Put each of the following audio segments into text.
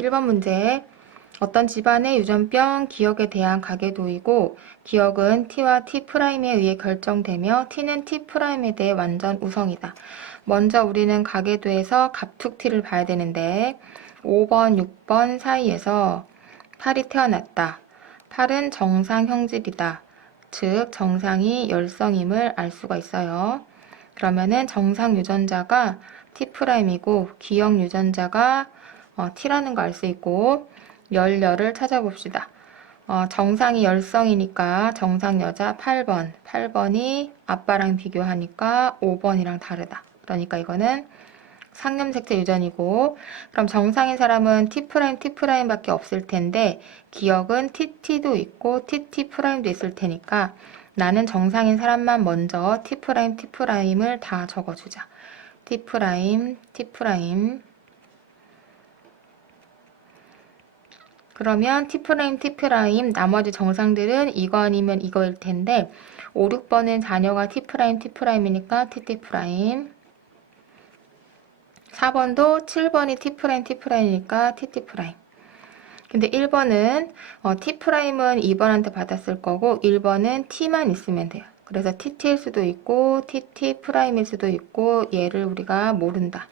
1번 문제. 어떤 집안의 유전병 기억에 대한 가계도이고 기억은 t와 t'에 의해 결정되며 t는 t'에 대해 완전 우성이다. 먼저 우리는 가계도에서 갑툭 t를 봐야 되는데 5번, 6번 사이에서 8이 태어났다. 8은 정상 형질이다. 즉 정상이 열성임을 알 수가 있어요. 그러면은 정상 유전자가 T'이고 기억 유전자가 T라는 거 알 수 있고 열을 찾아봅시다. 정상이 열성이니까 정상 여자 8번. 8번이 아빠랑 비교하니까 5번이랑 다르다. 그러니까 이거는 상염색체 유전이고, 그럼 정상인 사람은 T'밖에 없을 텐데 기억은 TT도 있고 TT'도 있을 테니까 나는 정상인 사람만 먼저 T'을 다 적어주자. T'. 그러면 T', 나머지 정상들은 이거 아니면 이거일 텐데 5, 6번은 자녀가 T'이니까 TT'. 4번도 7번이 T'이니까 TT'. 근데 1번은 T'은 2번한테 받았을 거고 1번은 T만 있으면 돼요. 그래서 TT일 수도 있고 TT'일 수도 있고 얘를 우리가 모른다.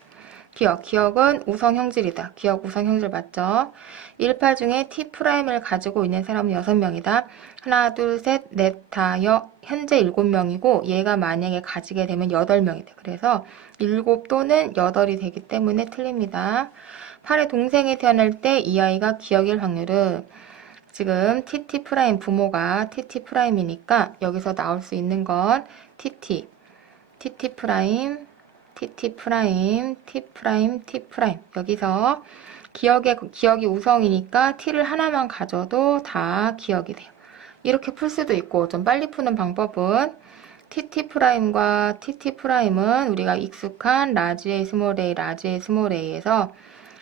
기억은 우성형질이다. 기억 우성형질 맞죠? 18 중에 T'을 가지고 있는 사람은 6명이다. 하나, 둘, 셋, 넷, 다, 현재 7명이고 얘가 만약에 가지게 되면 8명이 돼. 그래서 7 또는 8이 되기 때문에 틀립니다. 8의 동생이 태어날 때 이 아이가 기억일 확률은 지금 TT' 부모가 TT'이니까 여기서 나올 수 있는 건 TT', T', 여기서 기억이 우성이니까 T를 하나만 가져도 다 기억이 돼요. 이렇게 풀 수도 있고 좀 빨리 푸는 방법은 TT'과 TT'은 우리가 익숙한 라지 A, 스몰 A에서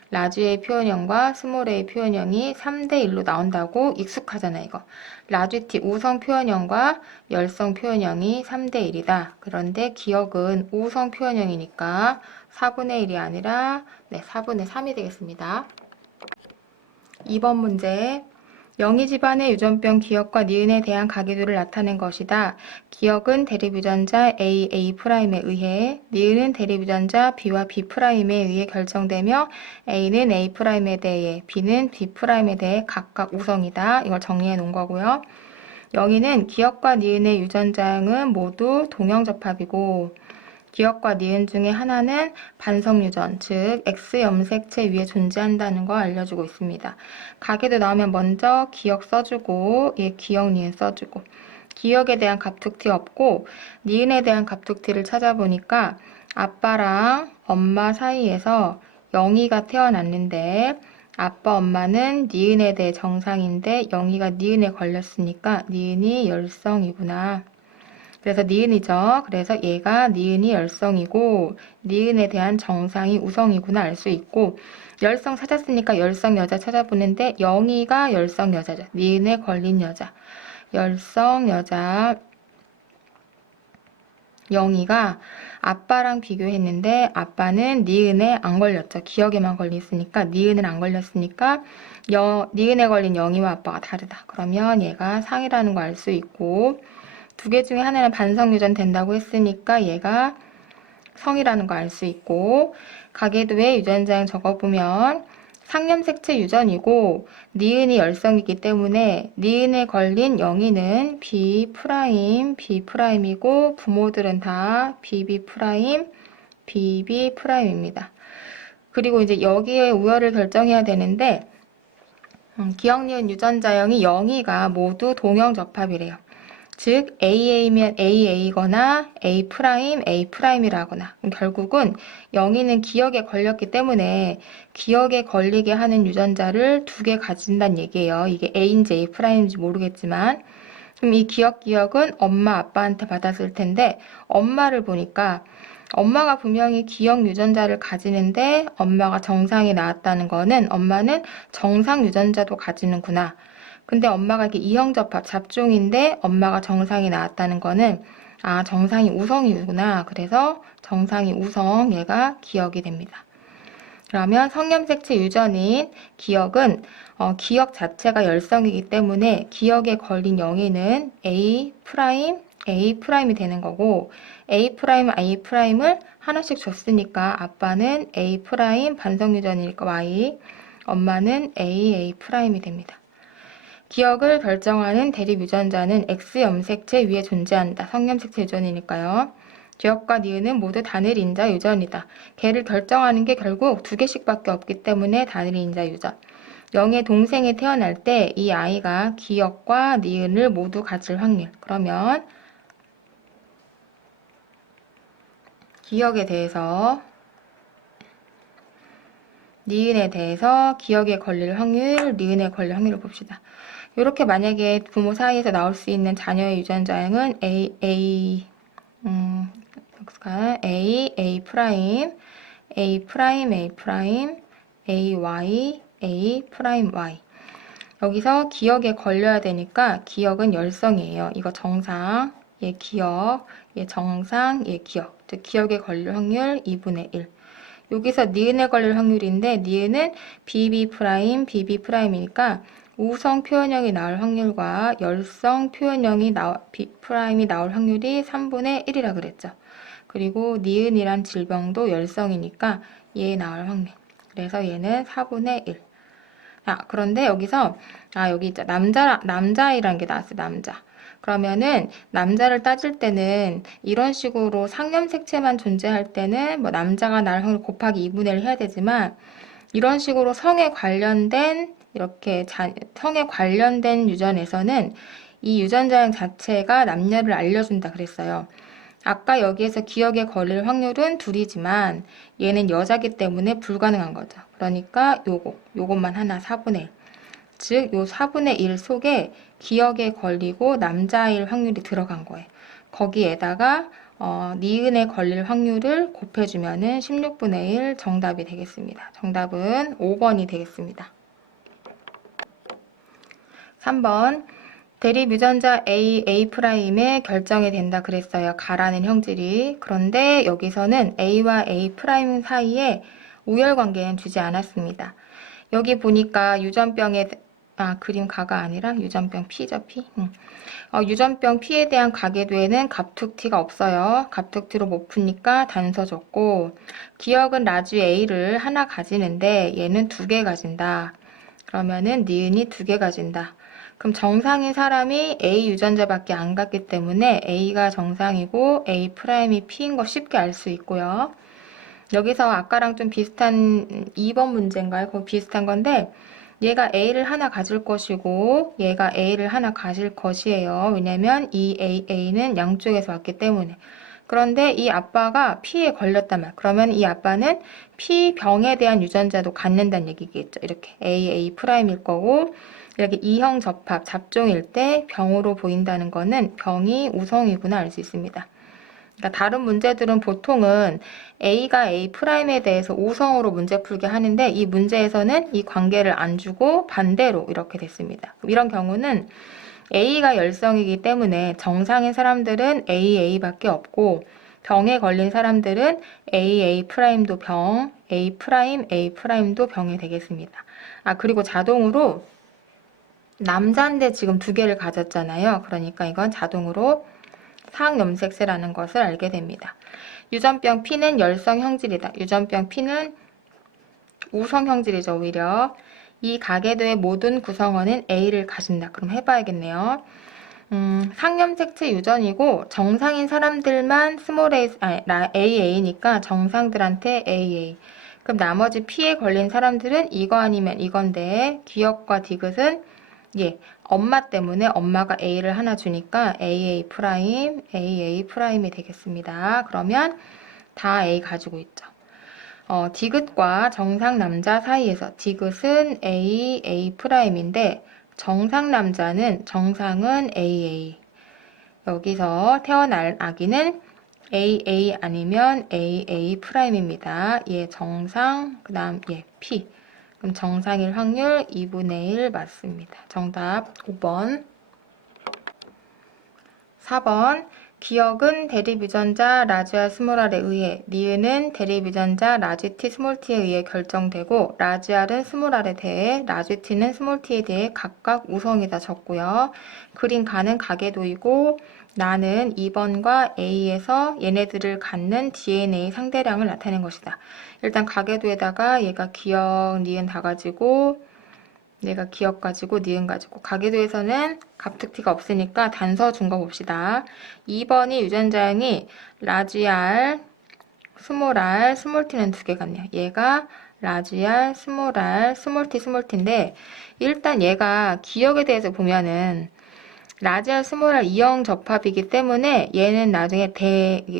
라지 A 표현형과 스몰 A 표현형이 3대1로 나온다고 익숙하잖아요, 이거. 라지 T 우성 표현형과 열성 표현형이 3대1이다. 그런데 기억은 우성 표현형이니까 4분의 1이 아니라 4분의 3이 되겠습니다. 2번 문제. 영희 집안의 유전병 기억과 니은에 대한 가계도를 나타낸 것이다. 기억은 대립유전자 A'에 의해, 니은은 대립유전자 B와 B'에 의해 결정되며 A는 A'에 대해, B는 B'에 대해 각각 우성이다. 이걸 정리해 놓은 거고요. 영희는 기억과 니은의 유전자형은 모두 동형접합이고 기억과 니은 중에 하나는 반성유전, 즉 X염색체 위에 존재한다는 거 알려주고 있습니다. 가계도 나오면 먼저 기억 써주고 얘 기억, 니은 써주고 기억에 대한 갑툭튀 없고 니은에 대한 갑툭튀를 찾아보니까 아빠랑 엄마 사이에서 영희가 태어났는데 아빠 엄마는 니은에 대해 정상인데 영희가 니은에 걸렸으니까 니은이 열성이구나. 그래서 니은이죠. 그래서 얘가 니은이 열성이고 니은에 대한 정상이 우성이구나 알 수 있고 열성 찾았으니까 열성 여자 찾아보는데 영희가 열성 여자죠. 니은에 걸린 여자. 열성 여자 영희가 아빠랑 비교했는데 아빠는 니은에 안 걸렸죠. 기억에만 걸렸으니까 니은은 안 걸렸으니까 니은에 걸린 영희와 아빠가 다르다. 그러면 얘가 상이라는 거 알 수 있고 두 개 중에 하나는 반성유전 된다고 했으니까 얘가 성이라는 거 알 수 있고 가계도에 유전자형 적어보면 상염색체 유전이고 니은이 열성이기 때문에 니은에 걸린 영희는 B'이고 부모들은 다 BB'입니다. 그리고 이제 여기에 우열을 결정해야 되는데 기억, 니은 유전자형이 영희가 모두 동형접합이래요. 즉 AA면 AA거나 A'A'이라거나 결국은 영희는 기억에 걸렸기 때문에 기억에 걸리게 하는 유전자를 2개 가진다는 얘기예요. 이게 A인지 A'인지 모르겠지만 그럼 이 기억은 엄마 아빠한테 받았을 텐데 엄마를 보니까 엄마가 분명히 기억 유전자를 가지는데 엄마가 정상이 나왔다는 거는 엄마는 정상 유전자도 가지는구나. 근데 엄마가 이렇게 이형접합 잡종인데 엄마가 정상이 나왔다는 거는 정상이 우성이구나. 그래서 정상이 우성 얘가 기억이 됩니다. 그러면 성염색체 유전인 기역은 기역 자체가 열성이기 때문에 기역에 걸린 영에는 A 프라임이 되는 거고 A 프라임, I 프라임을 하나씩 줬으니까 아빠는 A 프라임 반성 유전이니까 Y, 엄마는 A 프라임이 됩니다. 기역을 결정하는 대립 유전자는 X 염색체 위에 존재한다. 성염색체 유전이니까요. 기역과 니은은 모두 단일 인자 유전이다. 걔를 결정하는 게 결국 두 개씩밖에 없기 때문에 단일 인자 유전. 0의 동생이 태어날 때 이 아이가 기역과 니은을 모두 가질 확률. 그러면 기역에 대해서 니은에 대해서 기역에 걸릴 확률, 니은에 걸릴 확률을 봅시다. 이렇게 만약에 부모 사이에서 나올 수 있는 자녀의 유전자형은 A 프라임, A 프라임, A 프라임, AY, A 프라임 Y. 여기서 기역에 걸려야 되니까 기역은 열성이에요. 이거 정상, 얘 기역, 얘 정상, 얘 기역. 즉 기역에 걸릴 확률 2분의 1. 여기서 니은에 걸릴 확률인데 니은은 BB 프라임, BB 프라임이니까 우성 표현형이 나올 확률과 열성 표현형이 B 프라임이 나올 확률이 3분의 1이라 그랬죠. 그리고 니은이란 질병도 열성이니까 얘 나올 확률. 그래서 얘는 4분의 1. 그런데 여기서 여기 있죠. 남자이란 게 나왔어요. 남자. 그러면은 남자를 따질 때는 이런 식으로 상염색체만 존재할 때는 뭐 남자가 나올 확률 곱하기 2분의 1 해야 되지만 이런 식으로 성에 관련된 유전에서는 이 유전자형 자체가 남녀를 알려준다 그랬어요. 아까 여기에서 기역에 걸릴 확률은 둘이지만 얘는 여자기 때문에 불가능한 거죠. 그러니까 요것만 하나 4분의 1. 즉, 요 4분의 1 속에 기역에 걸리고 남자일 확률이 들어간 거예요. 거기에다가 니은에 걸릴 확률을 곱해주면은 16분의 1 정답이 되겠습니다. 정답은 5번이 되겠습니다. 3번 대립 유전자 A''에 결정이 된다 그랬어요. 가라는 형질이. 그런데 여기서는 A와 A' 사이에 우열관계는 주지 않았습니다. 여기 보니까 유전병에 그림 가가 아니라 유전병 P죠, P. 유전병 P에 대한 가계도에는 갑툭T가 없어요. 갑툭T로 못 푸니까 단서 줬고 기역은 라주 A를 하나 가지는데 얘는 2개 가진다. 그러면은 니은이 2개 가진다. 그럼 정상인 사람이 A 유전자밖에 안 갖기 때문에 A가 정상이고 A 프라임이 P인 거 쉽게 알 수 있고요. 여기서 아까랑 좀 비슷한 2번 문제인가요? 거기 비슷한 건데 얘가 A를 하나 가질 것이고 얘가 A를 하나 가질 것이에요. 왜냐면 이 A는 양쪽에서 왔기 때문에. 그런데 이 아빠가 P에 걸렸단 말. 그러면 이 아빠는 P병에 대한 유전자도 갖는다는 얘기겠죠. 이렇게 A 프라임일 거고 이렇게 이형 접합, 잡종일 때 병으로 보인다는 거는 병이 우성이구나 알 수 있습니다. 그러니까 다른 문제들은 보통은 A가 A 프라임에 대해서 우성으로 문제 풀게 하는데 이 문제에서는 이 관계를 안 주고 반대로 이렇게 됐습니다. 이런 경우는 A가 열성이기 때문에 정상인 사람들은 A밖에 없고 병에 걸린 사람들은 A 프라임도 병, A 프라임도 병이 되겠습니다. 그리고 자동으로 남자인데 지금 2개를 가졌잖아요. 그러니까 이건 자동으로 상염색체라는 것을 알게 됩니다. 유전병 P는 열성 형질이다. 유전병 P는 우성 형질이죠. 오히려 이 가계도의 모든 구성원은 A를 가진다. 그럼 해봐야겠네요. 상염색체 유전이고 정상인 사람들만 스몰 AA니까 정상들한테 AA. 그럼 나머지 P에 걸린 사람들은 이거 아니면 이건데 기역과 디귿은 엄마 때문에 엄마가 A를 하나 주니까 AA 프라임이 되겠습니다. 그러면 다 A 가지고 있죠. 디귿과 정상 남자 사이에서 디귿은 A 프라임인데 정상 남자는 정상은 AA. 여기서 태어날 아기는 AA 아니면 AA 프라임입니다. 얘 정상, 그 다음 얘 P. 그럼 정상일 확률 2분의 1 맞습니다. 정답 5번. 4번. 기억은 대립유전자 라지아 스몰r에 의해, 니은은 대립유전자 라지 t 스몰 t에 의해 결정되고, 라지알은 스몰 r에 대해, 라지 t는 스몰 t에 대해 각각 우성이다 적고요. 그린 가는 가계도이고, 나는 2번과 A에서 얘네들을 갖는 DNA 상대량을 나타낸 것이다. 일단 가계도에다가 얘가 기억, 니은 다 가지고, 얘가 기억 가지고 니은 가지고, 가계도에서는 갑툭튀가 없으니까 단서 준 거 봅시다. 2번이 유전자형이 라지 R, 스몰 r, 스몰 t는 두 개 같네요. 얘가 라지 R, 스몰 r, 스몰 t인데, 일단 얘가 기억에 대해서 보면은 라지 R, 스몰 r 이형 접합이기 때문에 얘는 나중에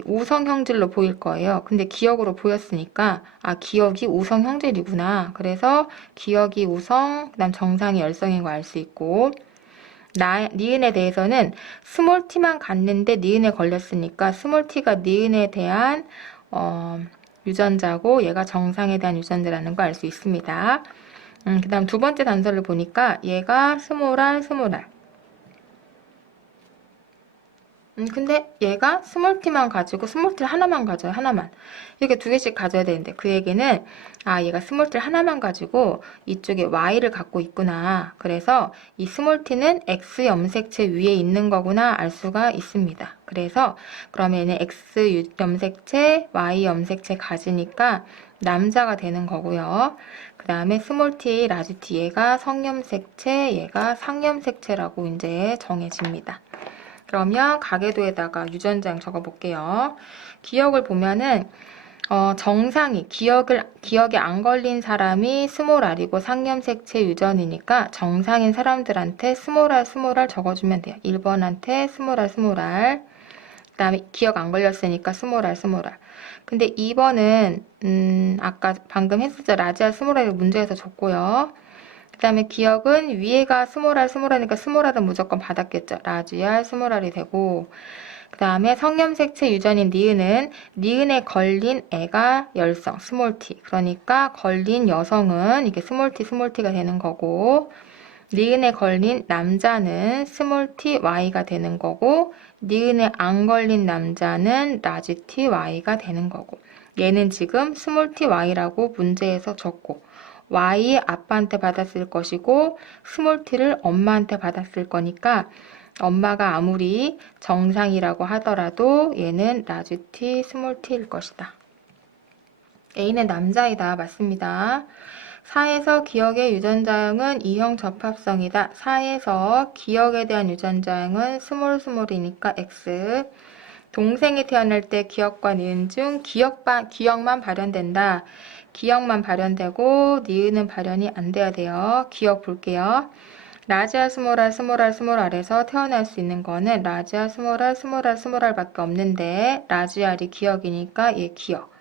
우성 형질로 보일 거예요. 근데 기억으로 보였으니까 기억이 우성 형질이구나. 그래서 기억이 우성, 그다음 정상이 열성인 거 알 수 있고, 니은에 대해서는 스몰 t만 갔는데 니은에 걸렸으니까 스몰 t가 니은에 대한 유전자고 얘가 정상에 대한 유전자라는 거 알 수 있습니다. 그 다음 두 번째 단서를 보니까 얘가 스몰 r, 스몰 r. 근데 얘가 스몰 t만 가지고 스몰 t 하나만 가져요. 하나만. 이렇게 두 개씩 가져야 되는데 그 얘기는 얘가 스몰 t 하나만 가지고 이쪽에 y를 갖고 있구나. 그래서 이 스몰 t는 x 염색체 위에 있는 거구나 알 수가 있습니다. 그래서 그러면 얘는 x 염색체, y 염색체 가지니까 남자가 되는 거고요. 그 다음에 스몰 t, 라지 t 얘가 성염색체, 얘가 상염색체라고 이제 정해집니다. 그러면 가계도에다가 유전자형 적어볼게요. 기억을 보면은 기억에 안 걸린 사람이 스몰 r이고 상염색체 유전이니까 정상인 사람들한테 스몰 r 적어주면 돼요. 1번한테 스몰 r. 그 다음에 기억 안 걸렸으니까 스몰 r. 근데 2번은 아까 방금 했었죠. 라지 R, 스몰 r을 문제에서 줬고요. 그 다음에 기억은 위에가 스몰 r니까 스몰 r은 무조건 받았겠죠. 라지 R, 스몰 r이 되고, 그 다음에 성염색체 유전인 니은은 니은에 걸린 애가 열성, 스몰 t. 그러니까 걸린 여성은 이게 스몰 t가 되는 거고, 니은에 걸린 남자는 스몰 t, y가 되는 거고, 니은에 안 걸린 남자는 라지 t, y가 되는 거고, 얘는 지금 스몰 t, y라고 문제에서 줬고, y 아빠한테 받았을 것이고 스몰 t를 엄마한테 받았을 거니까 엄마가 아무리 정상이라고 하더라도 얘는 라지 t, 스몰 t일 것이다. A는 남자이다. 맞습니다. 4에서 기억의 유전자형은 이형 접합성이다. 4에서 기억에 대한 유전자형은 스몰이니까 X. 동생이 태어날 때 기억과 니은 중 기억만 발현된다. 기억만 발현되고 니은은 발현이 안 돼야 돼요. 기억 볼게요. 라지 R, 스몰 R에서 태어날 수 있는 거는 라지 R, 스몰 R 밖에 없는데 라지 R이 기억이니까 얘 기억.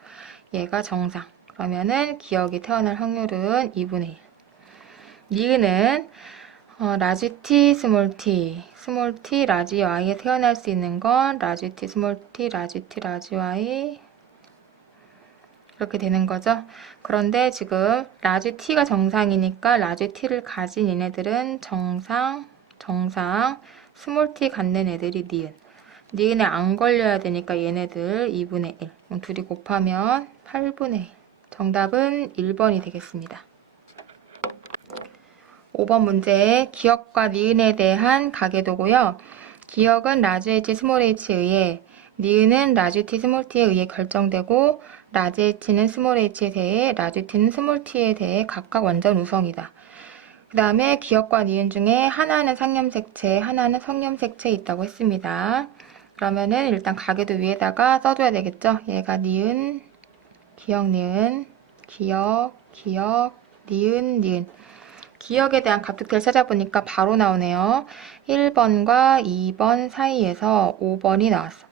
얘가 정상. 그러면은 기억이 태어날 확률은 2분의 1. 니은은 라지 T, 스몰 T, 라지 Y에 태어날 수 있는 건 라지 T, 스몰 T, 라지 Y 이렇게 되는 거죠. 그런데 지금 라지 T가 정상이니까 라지 T를 가진 얘네들은 정상, 스몰 T 갖는 애들이 니은에 안 걸려야 되니까 얘네들 2분의 1. 둘이 곱하면 8분의 1. 정답은 1번이 되겠습니다. 5번 문제 기억과 니은에 대한 가계도고요. 기억은 라지 H, 스몰 H에 의해, 니은은 라지 T, 스몰 T에 의해 결정되고 라지 H는 스몰 H에 대해, 라지 T는 스몰 T에 대해 각각 완전 우성이다. 그 다음에 기억과 니은 중에 하나는 상염색체, 하나는 성염색체 있다고 했습니다. 그러면은 일단 가계도 위에다가 써줘야 되겠죠. 얘가 니은, 기억, 니은, 기억, 니은. 기억에 대한 갑툭튀를 찾아보니까 바로 나오네요. 1번과 2번 사이에서 5번이 나왔어.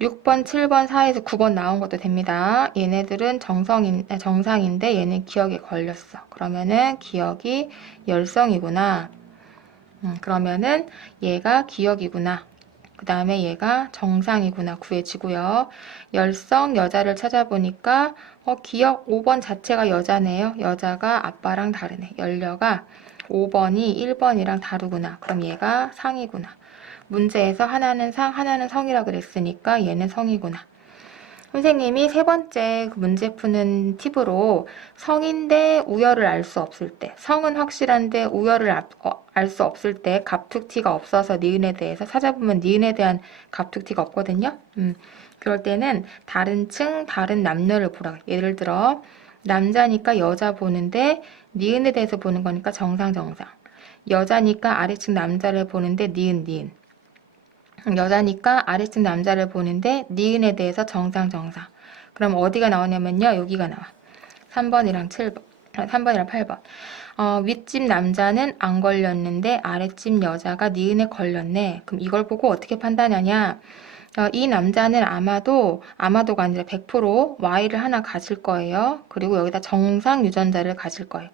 6번, 7번 사이에서 9번 나온 것도 됩니다. 얘네들은 정상인데 얘는 기억에 걸렸어. 그러면은 기억이 열성이구나. 그러면은 얘가 기억이구나. 그 다음에 얘가 정상이구나 구해지고요. 열성 여자를 찾아보니까 기억 5번 자체가 여자네요. 여자가 아빠랑 다르네. 연려가 5번이 1번이랑 다르구나. 그럼 얘가 상이구나. 문제에서 하나는 상, 하나는 성이라 그랬으니까 얘는 성이구나. 선생님이 세 번째 그 문제 푸는 팁으로 성인데 우열을 알 수 없을 때, 성은 확실한데 우열을 알 수 없을 때 갑툭튀가 없어서 니은에 대해서 찾아보면 니은에 대한 갑툭튀가 없거든요. 그럴 때는 다른 층, 다른 남녀를 보라. 예를 들어 남자니까 여자 보는데 니은에 대해서 보는 거니까 정상. 여자니까 아래층 남자를 보는데 니은. 여자니까 아래층 남자를 보는데 니은에 대해서 정상. 그럼 어디가 나오냐면요. 여기가 나와. 3번이랑 7번. 3번이랑 8번. 윗집 남자는 안 걸렸는데 아랫집 여자가 니은에 걸렸네. 그럼 이걸 보고 어떻게 판단하냐? 이 남자는 아마도가 아니라 100% Y를 하나 가질 거예요. 그리고 여기다 정상 유전자를 가질 거예요.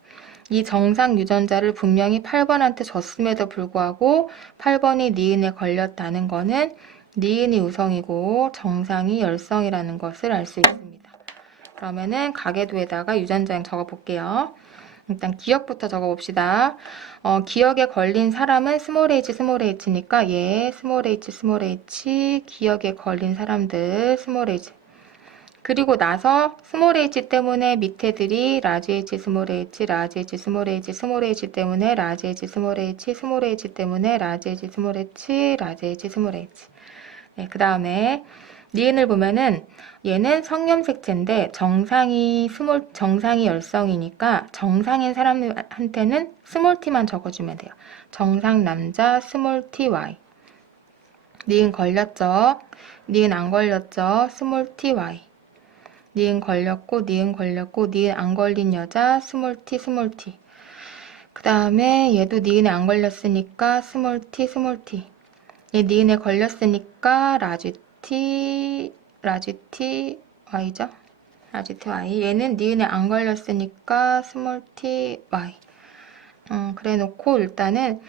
이 정상 유전자를 분명히 8번한테 줬음에도 불구하고 8번이 니은에 걸렸다는 거는 니은이 우성이고 정상이 열성이라는 것을 알 수 있습니다. 그러면은 가계도에다가 유전자형 적어 볼게요. 일단 기억부터 적어 봅시다. 기억에 걸린 사람은 스몰 h니까 얘 스몰 h 기억에 걸린 사람들 스몰 h. 그리고 나서 스몰 h 때문에 밑에들이 라지 h 스몰 h 라지 h 스몰 h 스몰 h 때문에 라지 h 스몰 h 스몰 h 때문에 라지 h 스몰 h 라지 h 스몰 h. 네, 그 다음에 니은을 보면은 얘는 성염색체인데 정상이 열성이니까 정상인 사람한테는 스몰 t만 적어주면 돼요. 정상 남자 스몰 t y. 니은 걸렸죠? 니은 안 걸렸죠? 스몰 t y. 니은 걸렸고 니은 안 걸린 여자 스몰 t. 그 다음에 얘도 니은에 안 걸렸으니까 스몰 t. 얘 니은에 걸렸으니까 라지 t y죠? 라지 t y. 얘는 니은에 안 걸렸으니까 스몰 t y. 그래 놓고 일단은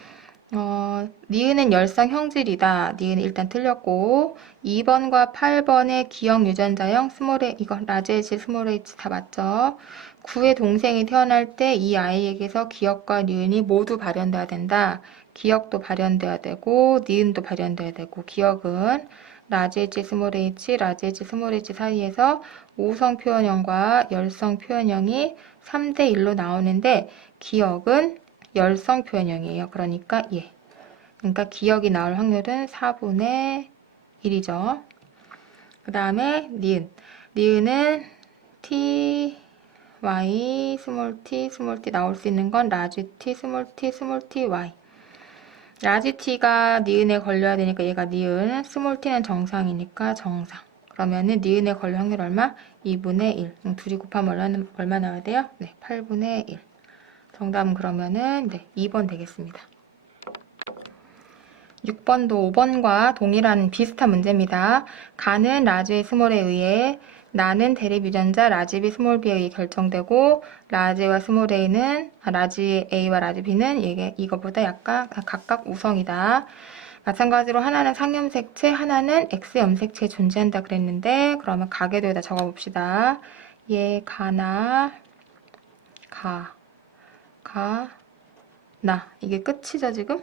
니은은 열성 형질이다. 니은 일단 틀렸고 2번과 8번의 기억 유전자형 스몰 이거 라지 h 스몰 h 다 맞죠? 9의 동생이 태어날 때 이 아이에게서 기억과 니은이 모두 발현돼야 된다. 기억도 발현돼야 되고 니은도 발현돼야 되고 기억은 라지 h 스몰 h 사이에서 우성 표현형과 열성 표현형이 3대 1로 나오는데 기억은 열성 표현형이에요. 그러니까 예. 그러니까 기억이 나올 확률은 4분의 1이죠. 그 다음에 니은은 t, y, 스몰 t 나올 수 있는 건 라지 t, 스몰 t, y. 라지 t가 니은에 걸려야 되니까 얘가 니은, 스몰 t는 정상이니까 정상. 그러면은 니은에 걸릴 확률 얼마? 2분의 1. 둘이 곱하면 얼마 나와야 돼요? 네, 8분의 1. 정답은 그러면은 네, 2번 되겠습니다. 6번도 5번과 동일한 비슷한 문제입니다. 가는 라지 스몰에 의해 나는 대립 유전자 라지 B 스몰 B에 의해 결정되고 라지와 스몰 A는 라지 A와 라지 B는 이거보다 약간 각각 우성이다. 마찬가지로 하나는 상염색체, 하나는 X염색체에 존재한다 그랬는데 그러면 가계도에다 적어봅시다. 얘 가나 나 이게 끝이죠 지금?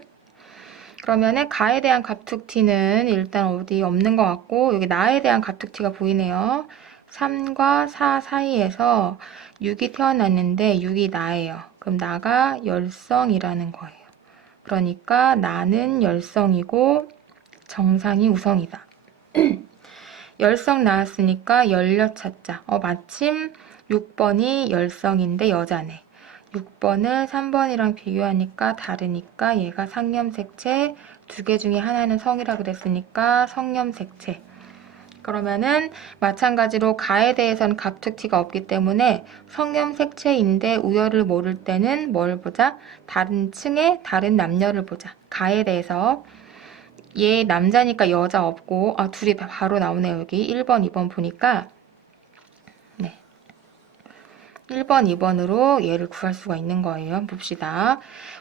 그러면은 가에 대한 갑툭튀는 일단 어디 없는 것 같고 여기 나에 대한 갑툭튀가 보이네요. 3과 4 사이에서 6이 태어났는데 6이 나예요. 그럼 나가 열성이라는 거예요. 그러니까 나는 열성이고 정상이 우성이다. 열성 나왔으니까 열려 찾자. 마침 6번이 열성인데 여자네. 6번을 3번이랑 비교하니까 다르니까 얘가 상염색체, 두 개 중에 하나는 성이라 그랬으니까 성염색체. 그러면은 마찬가지로 가에 대해서는 갑툭튀가 없기 때문에 성염색체인데 우열을 모를 때는 뭘 보자? 다른 층의 다른 남녀를 보자. 가에 대해서 얘 남자니까 여자 없고 둘이 바로 나오네요. 여기 1번, 2번 보니까 1번, 2번으로 얘를 구할 수가 있는 거예요. 봅시다.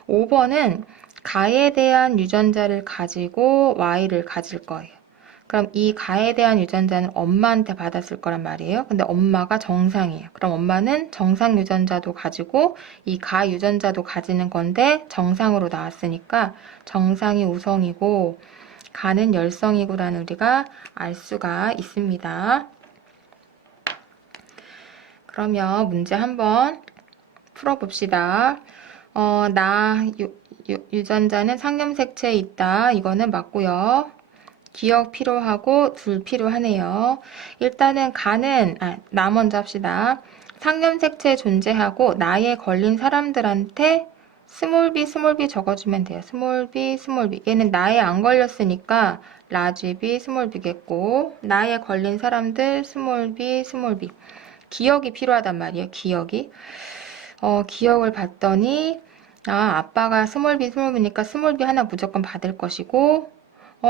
5번은 가에 대한 유전자를 가지고 Y를 가질 거예요. 그럼 이 가에 대한 유전자는 엄마한테 받았을 거란 말이에요. 근데 엄마가 정상이에요. 그럼 엄마는 정상 유전자도 가지고 이 가 유전자도 가지는 건데 정상으로 나왔으니까 정상이 우성이고 가는 열성이구라는 우리가 알 수가 있습니다. 그러면 문제 한번 풀어봅시다. 유전자는 상염색체에 있다. 이거는 맞고요. 기억 필요하고 둘 필요하네요. 일단은 나 먼저 합시다. 상염색체 존재하고 나에 걸린 사람들한테 스몰 b 적어주면 돼요. 스몰 b. 얘는 나에 안 걸렸으니까 라지 b, 스몰 b겠고, 나에 걸린 사람들 스몰 b. 기억이 필요하단 말이에요. 기억을 봤더니 아빠가 스몰 b니까 스몰 b 하나 무조건 받을 것이고,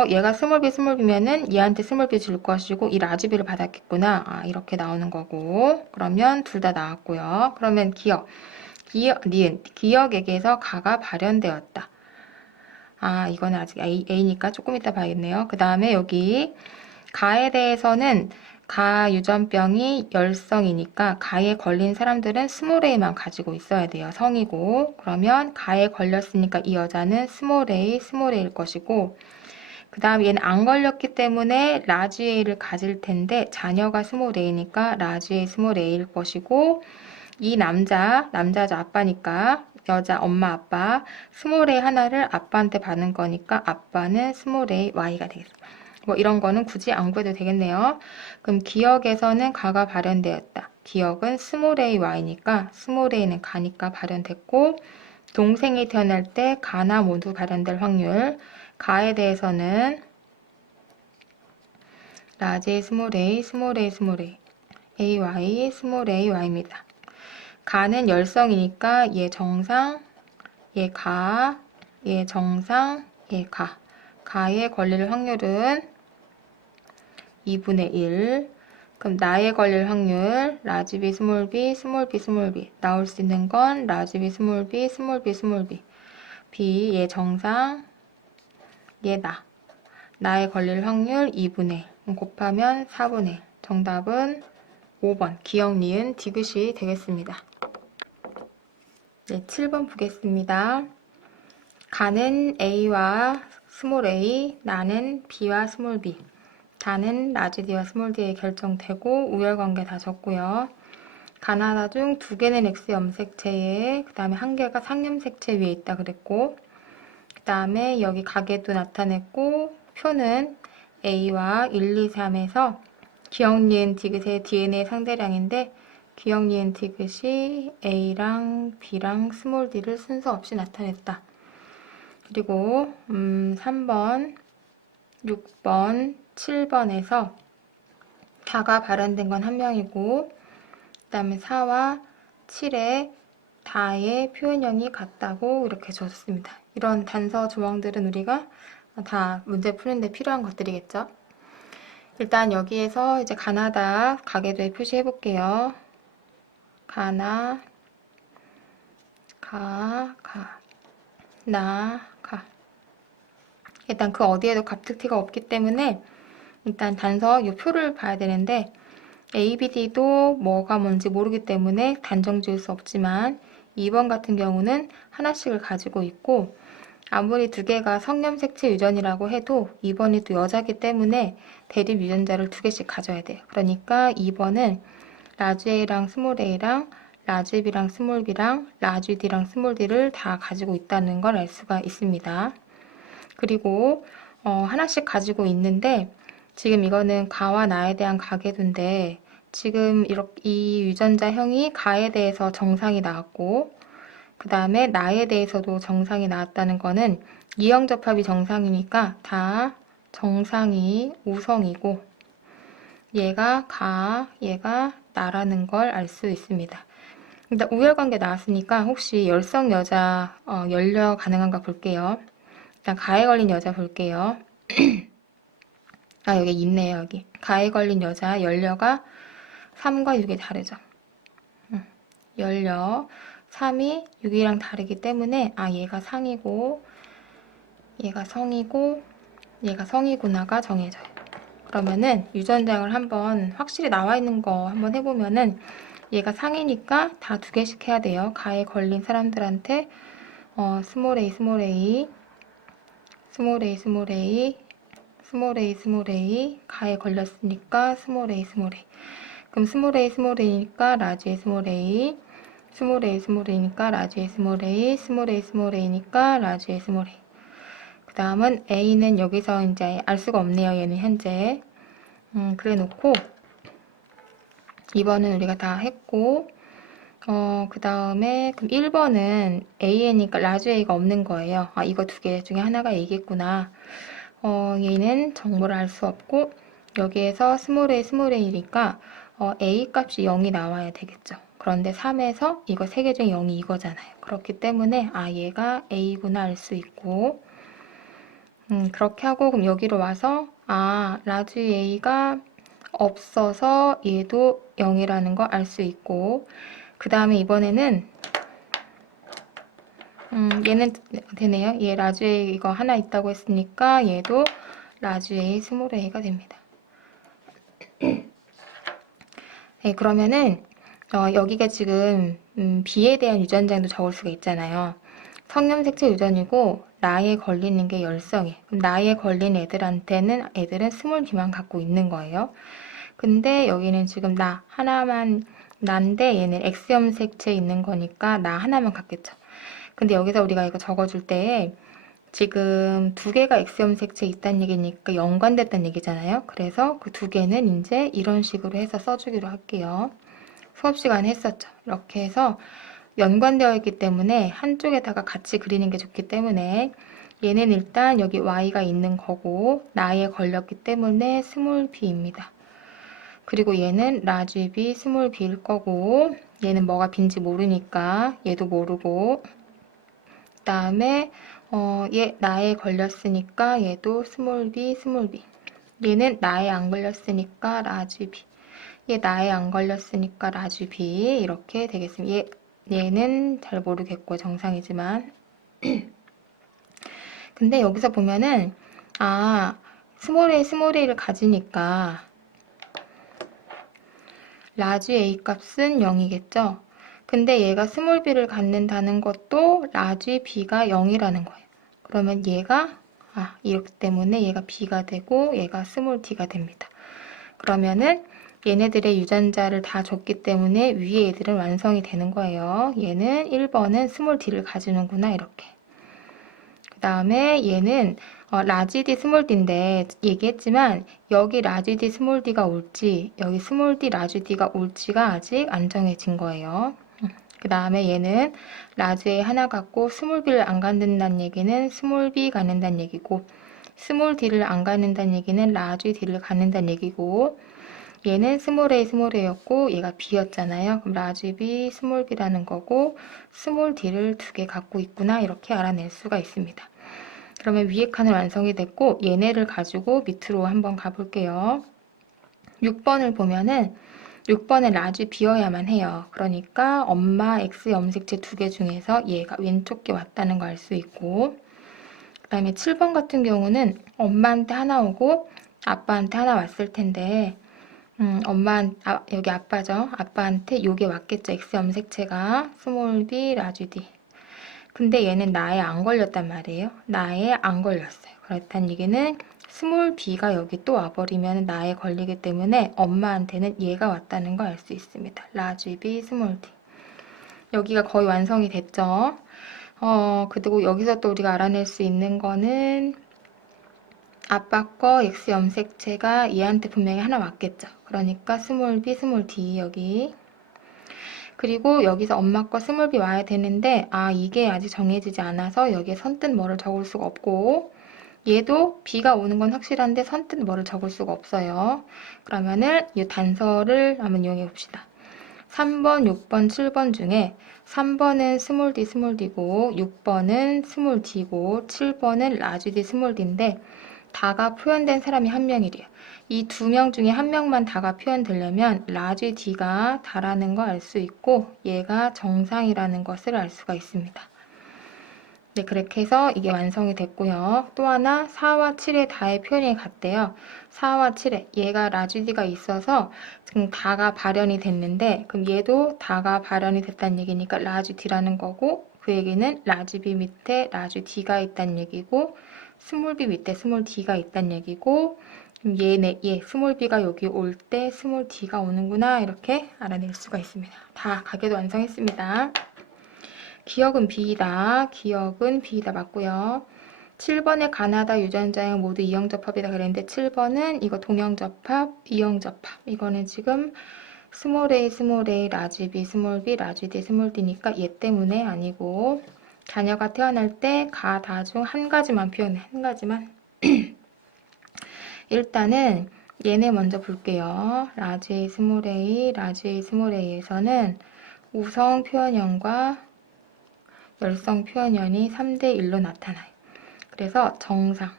얘가 스몰 b면은 얘한테 스몰 b 줄 것이고, 이 라지 b를 받았겠구나. 이렇게 나오는 거고. 그러면 둘 다 나왔고요. 그러면 기억에게서 가가 발현되었다. 이건 아직 A니까 조금 이따 봐야겠네요. 그 다음에 여기 가에 대해서는 가 유전병이 열성이니까 가에 걸린 사람들은 스몰 a만 가지고 있어야 돼요. 성이고. 그러면 가에 걸렸으니까 이 여자는 스몰 a일 것이고, 그 다음 얘는 안 걸렸기 때문에 라지 a를 가질 텐데 자녀가 스몰 a니까 라지 a 스몰 a일 것이고, 이 남자죠. 아빠니까 여자 엄마 아빠 스몰 a 하나를 아빠한테 받는 거니까 아빠는 스몰 a y가 되겠습니다. 뭐 이런 거는 굳이 안 구해도 되겠네요. 그럼 기억에서는 가가 발현되었다. 기억은 스몰 a y니까 스몰 a는 가니까 발현됐고, 동생이 태어날 때 가나 모두 발현될 확률. 가에 대해서는 라지 스몰 a, ay, 스몰 a y입니다. 가는 열성이니까 얘 정상, 얘 가, 얘 정상, 얘 가. 가에 걸릴 확률은 2분의 1. 그럼 나에 걸릴 확률 라지 b, 스몰 b. 나올 수 있는 건 라지 b, 스몰 b. b, 얘 정상, 얘 나. 나에 걸릴 확률 2분의 1. 곱하면 4분의 1. 정답은 5번. 기억, 니은, 디귿이 되겠습니다. 네, 7번 보겠습니다. 가는 A와 스몰 a, 나는 B와 스몰 b. 다는 라지 D와 스몰 D에 결정되고 우열관계 다 적고요. 가나다 중 2개는 X 염색체에, 그 다음에 1개가 상염색체 위에 있다 그랬고, 그 다음에 여기 가계도 나타냈고, 표는 A와 1, 2, 3에서 기억, 니은, 디귿의 DNA 상대량인데, 기억, 니은, 디귿이 A랑 B랑 스몰 d를 순서 없이 나타냈다. 그리고 3번, 6번, 7번에서 다가 발현된 건 한 명이고, 그 다음에 4와 7의 다의 표현형이 같다고 이렇게 적었습니다. 이런 단서 조항들은 우리가 다 문제 푸는데 필요한 것들이겠죠. 일단 여기에서 이제 가나다 가계도에 표시해 볼게요. 가나, 가. 일단 그 어디에도 갑툭튀가 없기 때문에 일단 단서 이 표를 봐야 되는데, A, B, D도 뭐가 뭔지 모르기 때문에 단정 지을 수 없지만 2번 같은 경우는 하나씩을 가지고 있고, 아무리 2개가 성염색체 유전이라고 해도 2번이 또 여자기 때문에 대립 유전자를 2개씩 가져야 돼요. 그러니까 2번은 라지 A랑 스몰 a랑 라지 B랑 스몰 b랑 라지 D랑 스몰 D를 다 가지고 있다는 걸 알 수가 있습니다. 그리고 하나씩 가지고 있는데, 지금 이거는 가와 나에 대한 가계도인데, 지금 이 유전자형이 가에 대해서 정상이 나왔고, 그 다음에 나에 대해서도 정상이 나왔다는 거는 이형접합이 정상이니까 다 정상이 우성이고, 얘가 가, 얘가 나라는 걸 알 수 있습니다. 일단 우열관계 나왔으니까 혹시 열성 여자 연려 가능한가 볼게요. 일단 가에 걸린 여자 볼게요. 여기 있네요. 여기 가에 걸린 여자 연려가 3과 6이 다르죠. 연려 3이 6이랑 다르기 때문에 얘가 상이고 얘가 성이고 얘가 성이구나가 정해져요. 그러면은 유전장을 한번 확실히 나와 있는 거 한번 해보면은 얘가 상이니까 다 2개씩 해야 돼요. 가에 걸린 사람들한테 스몰 a, 스몰 a 스몰 a 가에 걸렸으니까 스몰 a 스몰 a. 그럼 스몰 a 스몰 a니까 라지 a 스몰 a, 스몰 a 스몰 a니까 라지 a 스몰 a, 스몰 a 스몰 a니까 라지 a 스몰 a. 그 다음은 a는 여기서 이제 알 수가 없네요. 얘는 현재. 그래 놓고 2번은 우리가 다 했고, 그 다음에 그럼 1번은 a니까 라지 a가 없는 거예요. 아, 이거 두 개 중에 하나가 a겠구나. 얘는 정보를 알 수 없고, 여기에서 스몰 a니까 a 값이 0이 나와야 되겠죠. 그런데 3에서 이거 3개 중에 0이 이거잖아요. 그렇기 때문에 아, 얘가 a구나 알 수 있고, 그렇게 하고 그럼 여기로 와서 아, 라지 a가 없어서 얘도 0이라는 거 알 수 있고, 그 다음에 이번에는 얘는 되네요. 얘 라지 A 이거 하나 있다고 했으니까 얘도 라지 A 스몰 a가 됩니다. 네, 그러면은 여기가 지금 B에 대한 유전자도 적을 수가 있잖아요. 성염색체 유전이고 나에 걸리는 게 열성이에요. 그럼 나에 걸린 애들은 스몰 B만 갖고 있는 거예요. 근데 여기는 지금 나 하나만 난데 얘는 X염색체 있는 거니까 나 하나만 갖겠죠. 근데 여기서 우리가 이거 적어줄 때 지금 두 개가 X염색체 있다는 얘기니까 연관됐다는 얘기잖아요. 그래서 그 두 개는 이제 이런 식으로 해서 써주기로 할게요. 수업 시간에 했었죠. 이렇게 해서 연관되어 있기 때문에 한쪽에다가 같이 그리는 게 좋기 때문에 얘는 일단 여기 Y가 있는 거고 나에 걸렸기 때문에 스몰 b입니다. 그리고 얘는 라지 b 스몰 b일 거고 얘는 뭐가 빈지 모르니까 얘도 모르고 그 다음에 얘 나에 걸렸으니까 얘도 스몰 b 스몰 b. 얘는 나에 안 걸렸으니까 라지 b. 얘 나에 안 걸렸으니까 라지 b 이렇게 되겠습니다. 얘는 잘 모르겠고 정상이지만 근데 여기서 보면은 아 스몰 a를 가지니까 라지 A 값은 0이겠죠. 근데 얘가 스몰 b를 갖는다는 것도 라지 b가 0이라는 거예요. 그러면 얘가 이렇기 때문에 얘가 b가 되고 얘가 스몰 t가 됩니다. 그러면은 얘네들의 유전자를 다 줬기 때문에 위에 애들은 완성이 되는 거예요. 얘는 1번은 스몰 d를 가지는구나 이렇게. 그 다음에 얘는 라지 D 스몰 D인데 얘기했지만 여기 라지 D 스몰 D가 올지 여기 스몰 D 라지 D가 올지가 아직 안 정해진 거예요. 그 다음에 얘는 라지 A 하나 갖고 스몰 B를 안 갖는다는 얘기는 스몰 B 갖는다는 얘기고 스몰 D를 안 갖는다는 얘기는 라지 D를 갖는다는 얘기고 얘는 스몰 A였고 얘가 B였잖아요. 그럼 라지 B, 스몰 B라는 거고 스몰 D를 두 개 갖고 있구나 이렇게 알아낼 수가 있습니다. 그러면 위에 칸은 완성이 됐고 얘네를 가지고 밑으로 한번 가볼게요. 6번을 보면은 6번은 라지 B여야만 해요. 그러니까 엄마 X 염색체 두 개 중에서 얘가 왼쪽 게 왔다는 걸 알 수 있고 그 다음에 7번 같은 경우는 엄마한테 하나 오고 아빠한테 하나 왔을 텐데 여기 아빠죠. 아빠한테 요게 왔겠죠. X 염색체가 스몰 b 라지 D. 근데 얘는 나에 안 걸렸단 말이에요. 나에 안 걸렸어요. 그렇다는 얘기는 스몰 b가 여기 또 와버리면 나에 걸리기 때문에 엄마한테는 얘가 왔다는 걸 알 수 있습니다. 라지 b 스몰 d. 여기가 거의 완성이 됐죠. 그리고 여기서 또 우리가 알아낼 수 있는 거는 아빠 거 X 염색체가 얘한테 분명히 하나 왔겠죠. 그러니까 스몰 b, 스몰 d 여기. 그리고 여기서 엄마 거 스몰 b 와야 되는데 이게 아직 정해지지 않아서 여기에 선뜻 뭐를 적을 수가 없고 얘도 b가 오는 건 확실한데 선뜻 뭐를 적을 수가 없어요. 그러면은 이 단서를 한번 이용해 봅시다. 3번, 6번, 7번 중에 3번은 스몰 d, 스몰 d고 6번은 스몰 d고 7번은 라지 d, 스몰 d인데 다가 표현된 사람이 한 명이래요. 이 두 명 중에 한 명만 다가 표현되려면 라지 D가 다라는 걸 알 수 있고 얘가 정상이라는 것을 알 수가 있습니다. 네, 그렇게 해서 이게 완성이 됐고요. 또 하나 4와 7의 다의 표현이 같대요. 4와 7에 얘가 라지 D가 있어서 지금 다가 발현이 됐는데 그럼 얘도 다가 발현이 됐다는 얘기니까 라지 D라는 거고 그 얘기는 라지 B 밑에 라지 D가 있다는 얘기고 스몰 b 밑에 스몰 d가 있다는 얘기고, 얘 스몰 b가 여기 올 때 스몰 d가 오는구나, 이렇게 알아낼 수가 있습니다. 다 가계도 완성했습니다. 기억은 B이다. 기억은 B이다. 맞고요. 7번에 가나다 유전자형 모두 이형접합이다 그랬는데 7번은 이거 동형접합, 이형접합. 이거는 지금 스몰 a, 라지 b, 스몰 b, 라지 d, 스몰 d니까 얘 때문에 아니고 자녀가 태어날 때 가, 다 중 한 가지만 표현해. 한 가지만. 일단은 얘네 먼저 볼게요. 라지 a, 스몰 a, 라지 a, 스몰 a에서는 우성 표현형과 열성 표현형이 3대 1로 나타나요. 그래서 정상,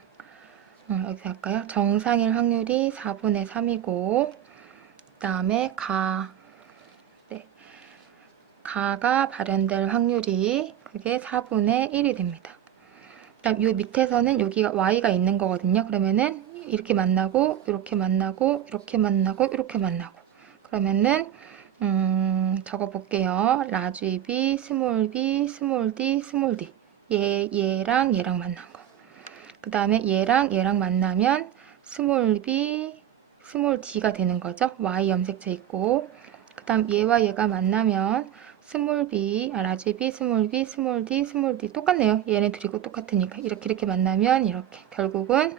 여기서 할까요? 정상일 확률이 4분의 3이고, 그 다음에 가가 발현될 확률이 그게 4분의 1이 됩니다. 그다음 요 밑에서는 여기가 y가 있는 거거든요. 그러면은 이렇게 만나고, 이렇게 만나고, 이렇게 만나고, 이렇게 만나고. 그러면은 적어 볼게요. 라지 b, 스몰 d, 스몰 d. 얘랑 얘랑 만난 거. 그 다음에 얘랑 만나면 스몰 b, 스몰 d가 되는 거죠. y 염색체 있고. 그 다음 얘와 얘가 만나면 스몰 b, 라지 b, 스몰 b, 스몰 d 똑같네요. 얘네 둘이고 똑같으니까 이렇게 만나면 이렇게 결국은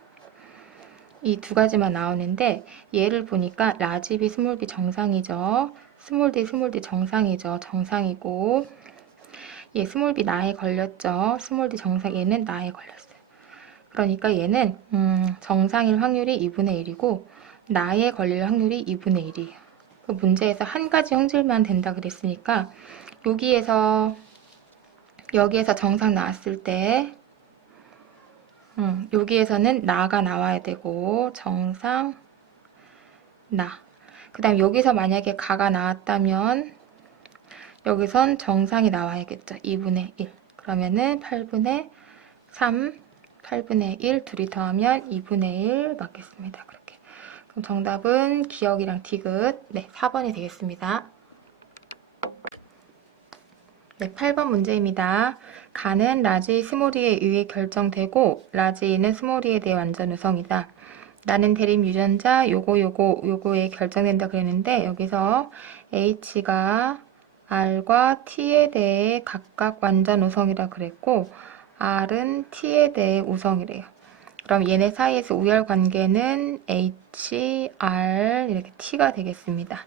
이 두 가지만 나오는데 얘를 보니까 라지 b, 스몰 b 정상이죠. 스몰 d 정상이죠. 정상이고 얘 스몰 b 나에 걸렸죠. 스몰 d 정상 얘는 나에 걸렸어요. 그러니까 얘는 정상일 확률이 2분의 1이고 나에 걸릴 확률이 2분의 1이에요. 그 문제에서 한 가지 형질만 된다 그랬으니까 여기에서 정상 나왔을 때 여기에서는 나가 나와야 되고 정상 나. 그 다음 여기서 만약에 가가 나왔다면 여기선 정상이 나와야겠죠. 2분의 1. 그러면은 8분의 3, 8분의 1 둘이 더하면 2분의 1 맞겠습니다. 그렇게. 그럼 정답은 기억이랑 디귿. 네, 4번이 되겠습니다. 네, 8번 문제입니다. 가는 라지 스몰이에 의해 결정되고 라지는 스몰이에 대해 완전 우성이다. 나는 대립 유전자 요거에 결정된다 그랬는데 여기서 H가 R과 T에 대해 각각 완전 우성이라 그랬고 R은 T에 대해 우성이래요. 그럼 얘네 사이에서 우열 관계는 H, R 이렇게 T가 되겠습니다.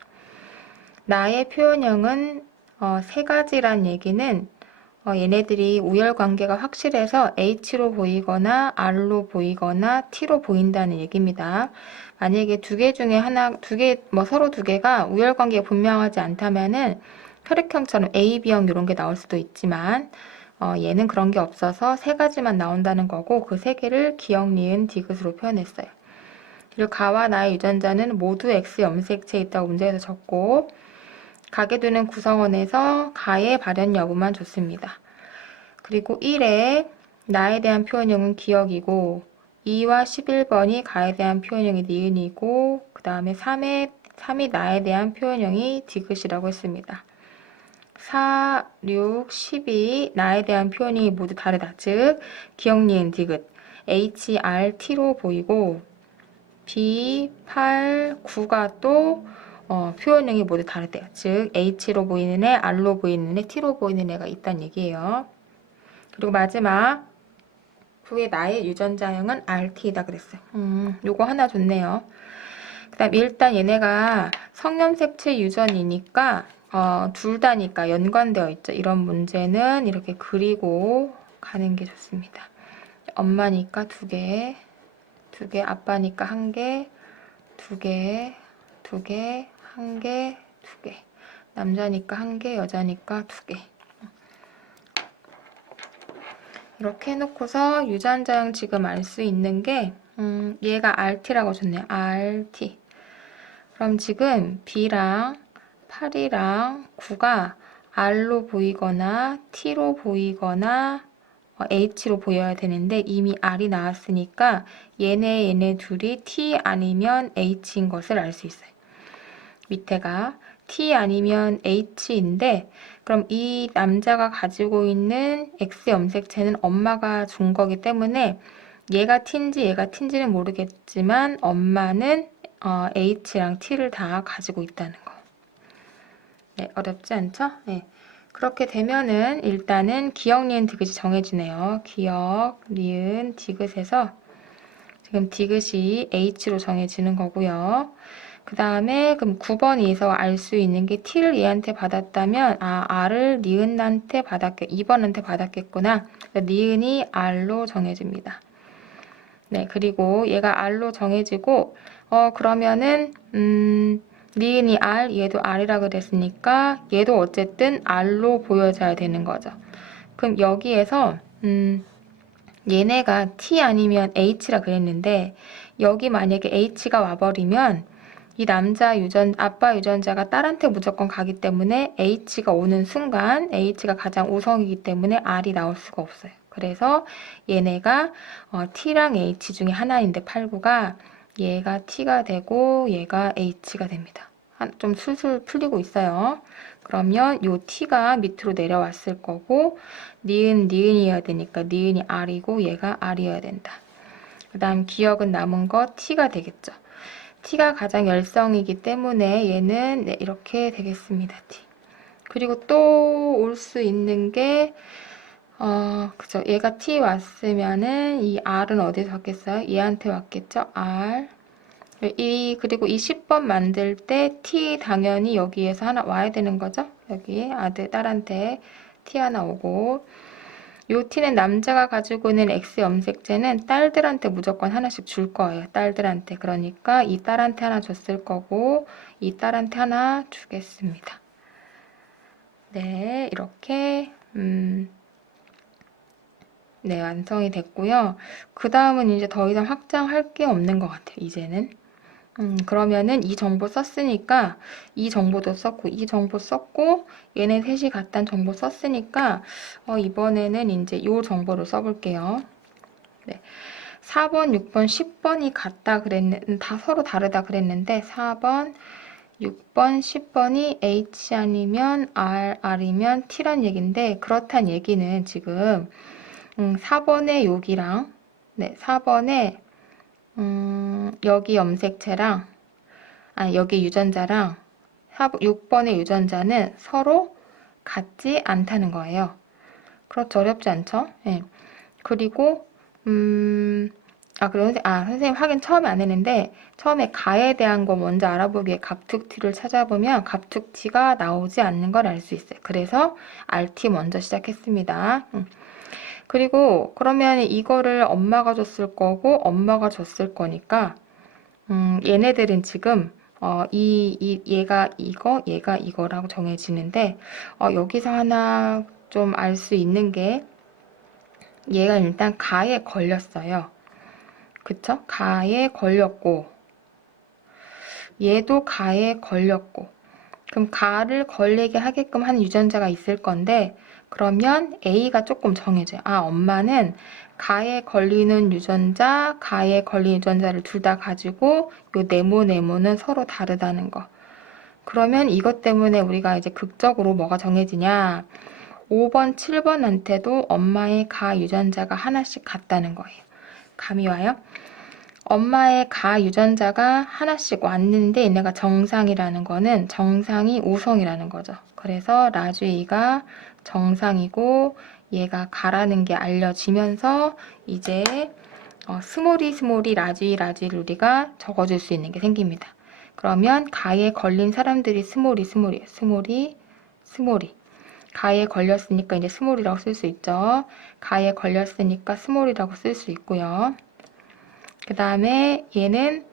나의 표현형은 세 가지란 얘기는 얘네들이 우열 관계가 확실해서 H로 보이거나 R로 보이거나 T로 보인다는 얘기입니다. 만약에 두 개 중에 서로 두 개가 우열 관계가 분명하지 않다면은 혈액형처럼 A, B형 이런 게 나올 수도 있지만 얘는 그런 게 없어서 세 가지만 나온다는 거고 그 세 개를 기억, 니은, 디귿으로 표현했어요. 그리고 가와 나의 유전자는 모두 X 염색체에 있다고 문제에서 적고 가계도는 구성원에서 가의 발현 여부만 줬습니다. 그리고 1에 나에 대한 표현형은 기억이고 2와 11번이 가에 대한 표현형이 니은이고 그 다음에 3이 나에 대한 표현형이 디귿이라고 했습니다. 4, 6, 12 나에 대한 표현이 모두 다르다. 즉 기억, 니은, 디귿 H, R, T로 보이고 B, 8, 9가 또 표현형이 모두 다르대요. 즉 H로 보이는 애, R로 보이는 애, T로 보이는 애가 있다는 얘기예요. 그리고 마지막 9의 나의 유전자형은 RT이다 그랬어요. 요거 하나 좋네요. 그 다음 일단 얘네가 성염색체 유전이니까 둘 다니까 연관되어 있죠. 이런 문제는 이렇게 그리고 가는 게 좋습니다. 엄마니까 두 개, 아빠니까 한 개, 두 개, 한 개, 두 개. 남자니까 한 개, 여자니까 두 개. 이렇게 해놓고서 유전자형 지금 알 수 있는 게 얘가 RT라고 줬네요. RT. 그럼 지금 B랑 8이랑 9가 R로 보이거나 T로 보이거나 H로 보여야 되는데 이미 R이 나왔으니까 얘네 둘이 T 아니면 H인 것을 알 수 있어요. 밑에가 T 아니면 H인데 그럼 이 남자가 가지고 있는 X 염색체는 엄마가 준 거기 때문에 얘가 t인지 얘가 t인지는 모르겠지만 엄마는 h랑 t를 다 가지고 있다는 거. 네, 어렵지 않죠? 네. 그렇게 되면은 일단은 기역, 니은, 디귿이 정해지네요. 기역, 니은, 디귿에서 지금 디귿이 h로 정해지는 거고요. 그 다음에 그럼 9번에서 알 수 있는 게 t를 얘한테 받았다면 r을 니은한테 2번한테 받았겠구나. 니은이 r로 정해집니다. 네, 그리고 얘가 r로 정해지고 그러면은 니은이 r, 얘도 r이라 그랬으니까 얘도 어쨌든 r로 보여져야 되는 거죠. 그럼 여기에서 얘네가 t 아니면 h라 그랬는데 여기 만약에 h가 와버리면 이 아빠 유전자가 딸한테 무조건 가기 때문에 h가 오는 순간 h가 가장 우성이기 때문에 r이 나올 수가 없어요. 그래서 얘네가 t랑 h 중에 하나인데 8구가 얘가 t가 되고 얘가 h가 됩니다. 좀 술술 풀리고 있어요. 그러면 요 t가 밑으로 내려왔을 거고 니은이어야 되니까 니은이 r이고 얘가 r이어야 된다. 그 다음 기억은 남은 거 t가 되겠죠. t가 가장 열성이기 때문에 얘는 네, 이렇게 되겠습니다. t. 그리고 또 올 수 있는 게 그죠. 얘가 t 왔으면은 이 r은 어디서 왔겠어요? 얘한테 왔겠죠. r. 그리고 이 10번 만들 때 t 당연히 여기에서 하나 와야 되는 거죠. 여기 딸한테 t 하나 오고 요 t는 남자가 가지고 있는 X 염색체는 딸들한테 무조건 하나씩 줄 거예요. 딸들한테. 그러니까 이 딸한테 하나 줬을 거고 이 딸한테 하나 주겠습니다. 네, 이렇게 네, 완성이 됐고요. 그 다음은 이제 더 이상 확장할 게 없는 것 같아요. 이제는. 그러면은 이 정보 썼으니까 이 정보도 썼고 이 정보 썼고 얘네 셋이 같다는 정보 썼으니까 이번에는 이제 요 정보를 써볼게요. 네. 4번, 6번, 10번이 같다 그랬는데 다 서로 다르다 그랬는데 4번, 6번, 10번이 H 아니면 R이면 T란 얘기인데 그렇단 얘기는 지금 4번의 여기랑 네, 4번의 여기 염색체랑 여기 유전자랑 6번의 유전자는 서로 같지 않다는 거예요. 그렇죠. 어렵지 않죠? 네. 그리고 그리고 선생님 확인 처음에 안 했는데 처음에 가에 대한 거 먼저 알아보기 위해 갑툭튀를 찾아보면 갑툭튀가 나오지 않는 걸 알 수 있어요. 그래서 RT 먼저 시작했습니다. 그리고 그러면 이거를 엄마가 줬을 거고 엄마가 줬을 거니까 얘네들은 지금 얘가 이거, 얘가 이거라고 정해지는데 여기서 하나 좀 알 수 있는 게 얘가 일단 가에 걸렸어요. 그쵸? 가에 걸렸고 얘도 가에 걸렸고 그럼 가를 걸리게 하게끔 한 유전자가 있을 건데 그러면 A가 조금 정해져요. 엄마는 가에 걸리는 유전자, 가에 걸린 유전자를 둘 다 가지고 요 네모는 서로 다르다는 거. 그러면 이것 때문에 우리가 이제 극적으로 뭐가 정해지냐? 5번, 7번한테도 엄마의 가 유전자가 하나씩 같다는 거예요. 감이 와요? 엄마의 가 유전자가 하나씩 왔는데 얘네가 정상이라는 거는 정상이 우성이라는 거죠. 그래서 라주이가 정상이고 얘가 가라는 게 알려지면서 이제 스몰이 라주이를 우리가 적어줄 수 있는 게 생깁니다. 그러면 가에 걸린 사람들이 스몰이에요. 스몰이. 가에 걸렸으니까 이제 스몰이라고 쓸 수 있죠. 가에 걸렸으니까 스몰이라고 쓸 수 있고요. 그 다음에 얘는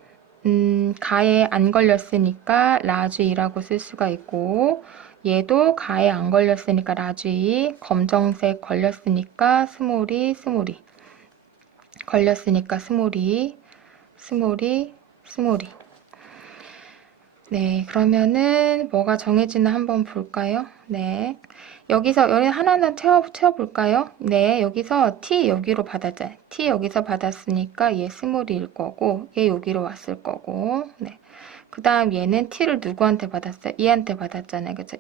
가에 안 걸렸으니까 라주이라고 쓸 수가 있고 얘도 가에 안 걸렸으니까 라주이, 검정색 걸렸으니까 스몰이 걸렸으니까 스몰이 네, 그러면은 뭐가 정해지나 한번 볼까요? 네. 여기서 여기 하나는 채워볼까요? 네, 여기서 T 여기로 받았잖아요. T 여기서 받았으니까 얘 스몰일 거고 얘 여기로 왔을 거고 네. 그 다음 얘는 T를 누구한테 받았어요? 얘한테 받았잖아요. 그쵸?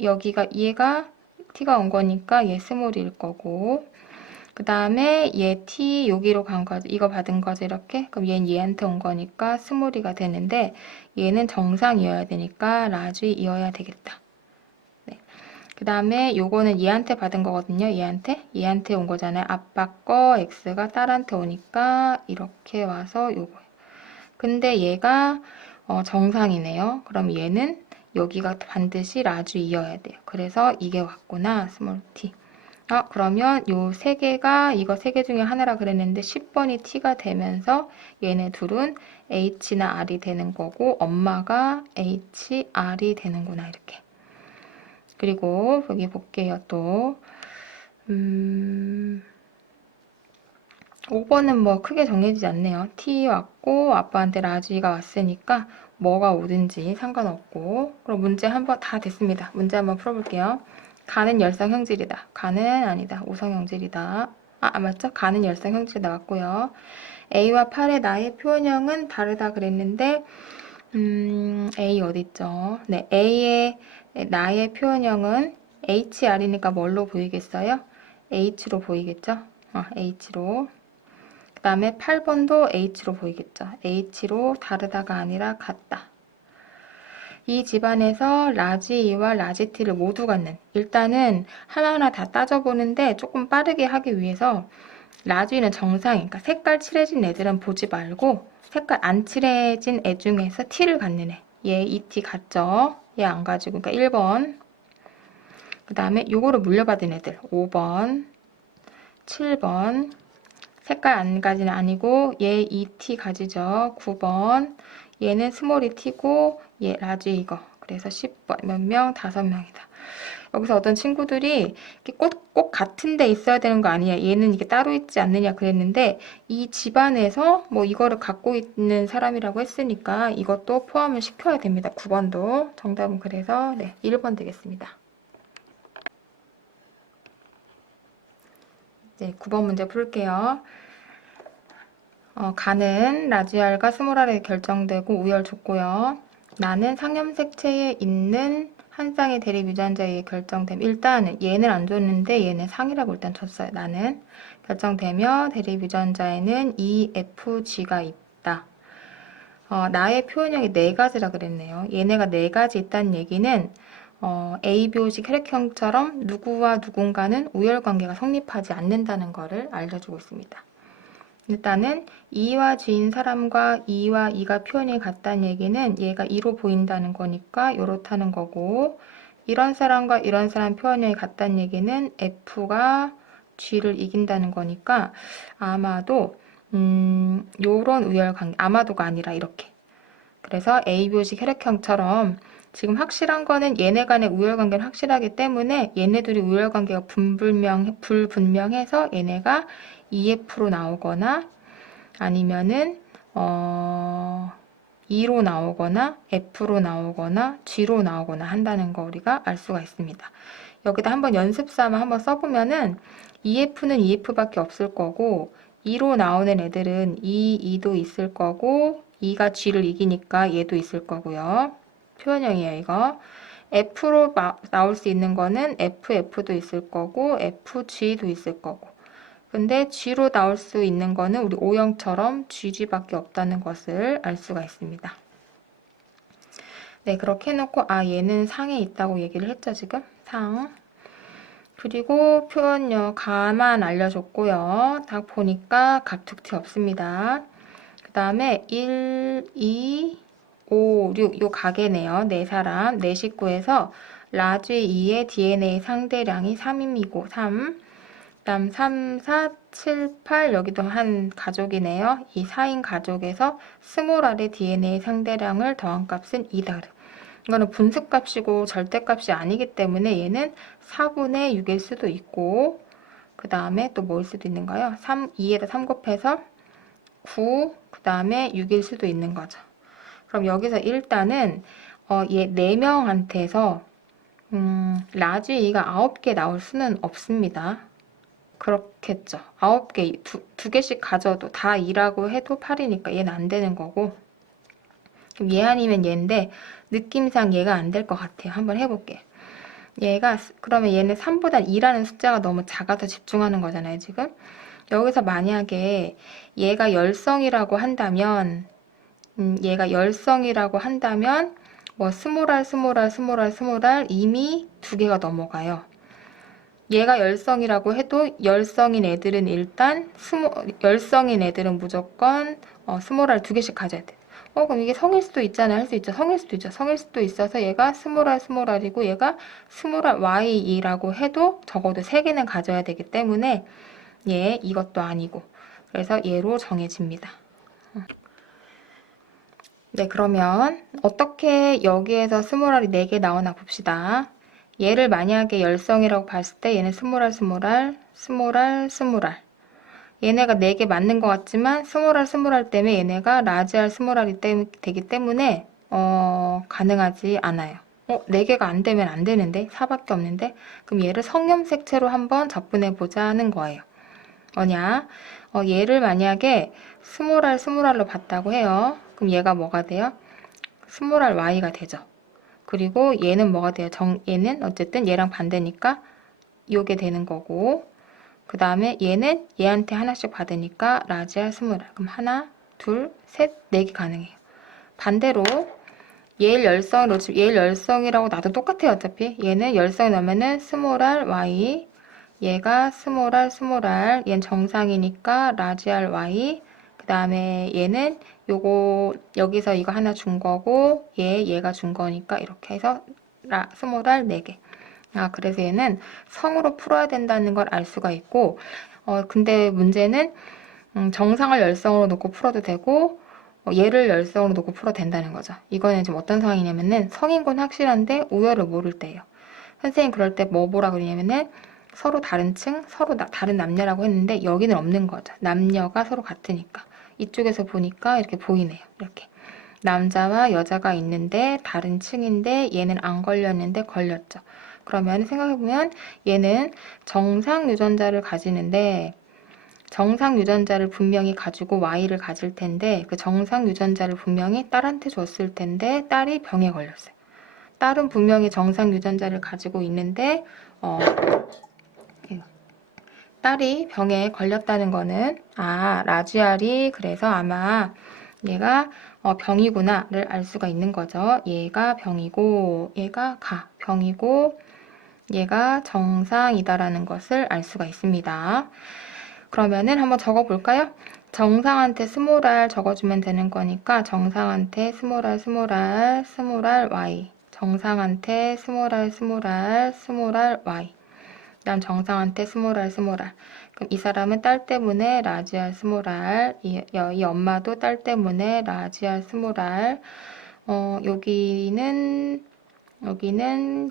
여기가 얘가 T가 온 거니까 얘 스몰일 거고 그 다음에 얘 t 여기로 간 거지. 이거 받은 거지 이렇게. 그럼 얘는 얘한테 온 거니까 스몰이가 되는데 얘는 정상이어야 되니까 라지이어야 되겠다. 네. 그 다음에 요거는 얘한테 받은 거거든요. 얘한테 온 거잖아요. 아빠 거 x가 딸한테 오니까 이렇게 와서 요거예요. 근데 얘가 정상이네요. 그럼 얘는 여기가 반드시 라지이어야 돼요. 그래서 이게 왔구나. 스몰 t. 그러면 요 세 개가 이거 세 개 중에 하나라 그랬는데 10번이 t가 되면서 얘네 둘은 h나 r이 되는 거고 엄마가 h, r이 되는구나 이렇게. 그리고 여기 볼게요 또 5번은 뭐 크게 정해지지 않네요. t 왔고 아빠한테 라지가 왔으니까 뭐가 오든지 상관없고. 그럼 문제 한번 다 됐습니다. 문제 한번 풀어볼게요. 가는 열상 형질이다. 가는 아니다. 오성 형질이다. 맞죠? 가는 열상 형질이 나왔고요. A와 8의 나의 표현형은 다르다 그랬는데 A 어딨죠? 네, A의 나의 표현형은 HR이니까 뭘로 보이겠어요? H로 보이겠죠? H로. 그 다음에 8번도 H로 보이겠죠? H로 다르다가 아니라 같다. 이 집안에서 라지 E와 라지 T를 모두 갖는, 일단은 하나하나 다 따져보는데 조금 빠르게 하기 위해서 라지 E는 정상이니까 색깔 칠해진 애들은 보지 말고 색깔 안 칠해진 애 중에서 T를 갖는 애. 얘 ET 같죠? 얘 안 가지고, 그러니까 1번. 그 다음에 요거를 물려받은 애들 5번, 7번. 색깔 안 가지는 아니고 얘 ET 가지죠. 9번. 얘는 스몰 ET고 얘 라지 이거. 그래서 10번. 몇 명? 5명이다. 여기서 어떤 친구들이 꼭 같은 데 있어야 되는 거 아니야. 얘는 이게 따로 있지 않느냐 그랬는데 이 집안에서 뭐 이거를 갖고 있는 사람이라고 했으니까 이것도 포함을 시켜야 됩니다. 9번도. 정답은 그래서 네, 1번 되겠습니다. 네, 9번 문제 풀게요. 가는 라지알과 스몰알에 결정되고 우열 줬고요. 나는 상염색체에 있는 한 쌍의 대립 유전자에 의해 결정됨. 일단 얘는 안 줬는데 얘는 상이라고 일단 줬어요. 나는 결정되며 대립 유전자에는 EFG가 있다. 나의 표현형이 4가지라 그랬네요. 얘네가 4가지 있다는 얘기는 ABO식 혈액형처럼 누구와 누군가는 우열관계가 성립하지 않는다는 것을 알려주고 있습니다. 일단은 E와 G인 사람과 E와 E가 표현이 같다는 얘기는 얘가 E로 보인다는 거니까 요렇다는 거고, 이런 사람과 이런 사람 표현이 같다는 얘기는 F가 G를 이긴다는 거니까 아마도 요런 우열관계, 아마도가 아니라 이렇게. 그래서 ABO식 혈액형처럼 지금 확실한 거는 얘네 간의 우열관계는 확실하기 때문에 얘네들이 우열관계가 불분명해서 얘네가 EF로 나오거나 아니면은 E로 나오거나 F로 나오거나 G로 나오거나 한다는 거 우리가 알 수가 있습니다. 여기다 한번 연습삼아 한번 써보면은 EF는 EF밖에 없을 거고 E로 나오는 애들은 E도 있을 거고 E가 G를 이기니까 얘도 있을 거고요. 표현형이에요, 이거. F로 나올 수 있는 거는 FF도 있을 거고 FG도 있을 거고. 근데 G로 나올 수 있는 거는 우리 O형처럼 GG밖에 없다는 것을 알 수가 있습니다. 네, 그렇게 해놓고 얘는 상에 있다고 얘기를 했죠, 지금? 상. 그리고 표현력 가만 알려줬고요. 딱 보니까 갑툭튀 없습니다. 그 다음에 1, 2, 5, 6, 요 가게네요. 4사람, 4식구에서 라지 2의 DNA 상대량이 3이고 3. 그 다음 3, 4, 7, 8 여기도 한 가족이네요. 이 4인 가족에서 스몰 r의 DNA 상대량을 더한 값은 2다. 이거는 분수값이고 절대값이 아니기 때문에 얘는 4분의 6일 수도 있고, 그 다음에 또 뭐일 수도 있는가요? 2에다 3 곱해서 9, 그 다음에 6일 수도 있는 거죠. 그럼 여기서 일단은 얘 4명한테서 라지 2가 9개 나올 수는 없습니다. 그렇겠죠. 9개, 두 개씩 가져도 다 2라고 해도 8이니까 얘는 안 되는 거고, 그럼 얘 아니면 얘인데 느낌상 얘가 안 될 것 같아요. 한번 해볼게. 그러면 얘는 3보다 2라는 숫자가 너무 작아서 집중하는 거잖아요, 지금. 여기서 만약에 얘가 열성이라고 한다면, 뭐, 스몰알 이미 2개가 넘어가요. 얘가 열성이라고 해도 열성인 애들은 무조건 스몰알 2개씩 가져야 돼. 그럼 이게 성일 수도 있잖아. 할 수 있죠. 성일 수도 있죠. 성일 수도 있어서 얘가 스몰알이고 얘가 스몰알 Y라고 해도 적어도 3개는 가져야 되기 때문에 이것도 아니고. 그래서 얘로 정해집니다. 네, 그러면 어떻게 여기에서 스몰알이 4개 나오나 봅시다. 얘를 만약에 열성이라고 봤을 때 얘는 스몰알. 얘네가 4개 맞는 것 같지만 스몰알 때문에 얘네가 라지알 스몰알이 되기 때문에 가능하지 않아요. 4개가 안 되면 안 되는데 4밖에 없는데 그럼 얘를 성염색체로 한번 접근해 보자 하는 거예요. 뭐냐? 얘를 만약에 스몰알로 봤다고 해요. 그럼 얘가 뭐가 돼요? 스몰알 Y가 되죠. 그리고 얘는 뭐가 돼요? 얘는 어쨌든 얘랑 반대니까 요게 되는 거고 그 다음에 얘는 얘한테 하나씩 받으니까 라지알 스몰알. 그럼 하나, 둘, 셋, 4개 가능해요. 반대로 얘를 열성이라고 놔도 똑같아요. 어차피 얘는 열성이 나면은 스몰알 Y, 얘가 스몰알, 얘는 정상이니까 라지알 Y. 그 다음에 얘는 여기서 이거 하나 준 거고 얘가 준 거니까 이렇게 해서 스몰알 4개. 그래서 얘는 성으로 풀어야 된다는 걸 알 수가 있고, 근데 문제는 정상을 열성으로 놓고 풀어도 되고, 얘를 열성으로 놓고 풀어도 된다는 거죠. 이거는 지금 어떤 상황이냐면은 성인 건 확실한데 우열을 모를 때예요. 선생님 그럴 때 뭐 보라 그러냐면은 서로 다른 층, 서로 다른 남녀라고 했는데 여기는 없는 거죠. 남녀가 서로 같으니까. 이쪽에서 보니까 이렇게 보이네요. 이렇게. 남자와 여자가 있는데 다른 층인데 얘는 안 걸렸는데 걸렸죠. 그러면 생각해보면 얘는 정상 유전자를 가지는데 정상 유전자를 분명히 가지고 Y를 가질 텐데 그 정상 유전자를 분명히 딸한테 줬을 텐데 딸이 병에 걸렸어요. 딸은 분명히 정상 유전자를 가지고 있는데 딸이 병에 걸렸다는 거는 라지알이 그래서 아마 얘가 병이구나를 알 수가 있는 거죠. 얘가 병이고 얘가 병이고 얘가 정상이다라는 것을 알 수가 있습니다. 그러면은 한번 적어볼까요? 정상한테 스몰알 적어주면 되는 거니까 정상한테 스몰알 Y 정상한테 스몰알 Y 그다음 정상한테 스몰알 그럼 이 사람은 딸 때문에 라지알 스몰알 이 엄마도 딸 때문에 라지알 스몰알 여기는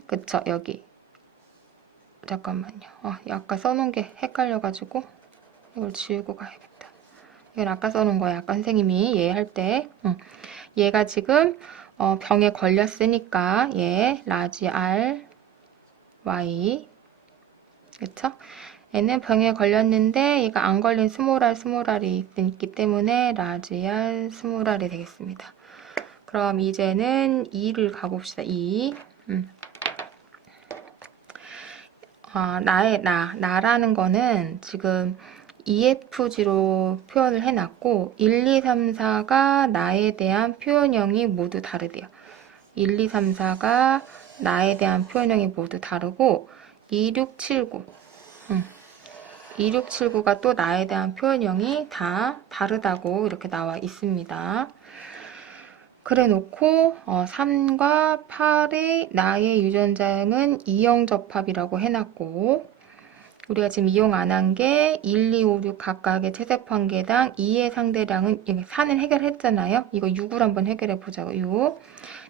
그쵸 여기 잠깐만요. 아까 써놓은 게 헷갈려가지고 이걸 지우고 가야겠다. 이건 아까 써놓은 거야. 아까 선생님이 얘 할 때. 얘가 지금 병에 걸렸으니까 얘 라지알 Y 그쵸? 얘는 병에 걸렸는데 얘가 안 걸린 스몰알이 있기 때문에 라지알 스몰알이 되겠습니다. 그럼 이제는 2를 가봅시다. 2. 나라는 거는 지금 EFG로 표현을 해놨고 1, 2, 3, 4가 나에 대한 표현형이 모두 다르대요. 1, 2, 3, 4가 나에 대한 표현형이 모두 다르고 2, 6, 7, 9 2679가 또 나에 대한 표현형이 다 다르다고 이렇게 나와 있습니다. 그래 놓고 3과 8의 나의 유전자형은 이형접합이라고 해놨고 우리가 지금 이용 안 한 게 1, 2, 5, 6 각각의 체세포 개당 2의 상대량은 4는 해결했잖아요. 이거 6을 한번 해결해 보자고. 6.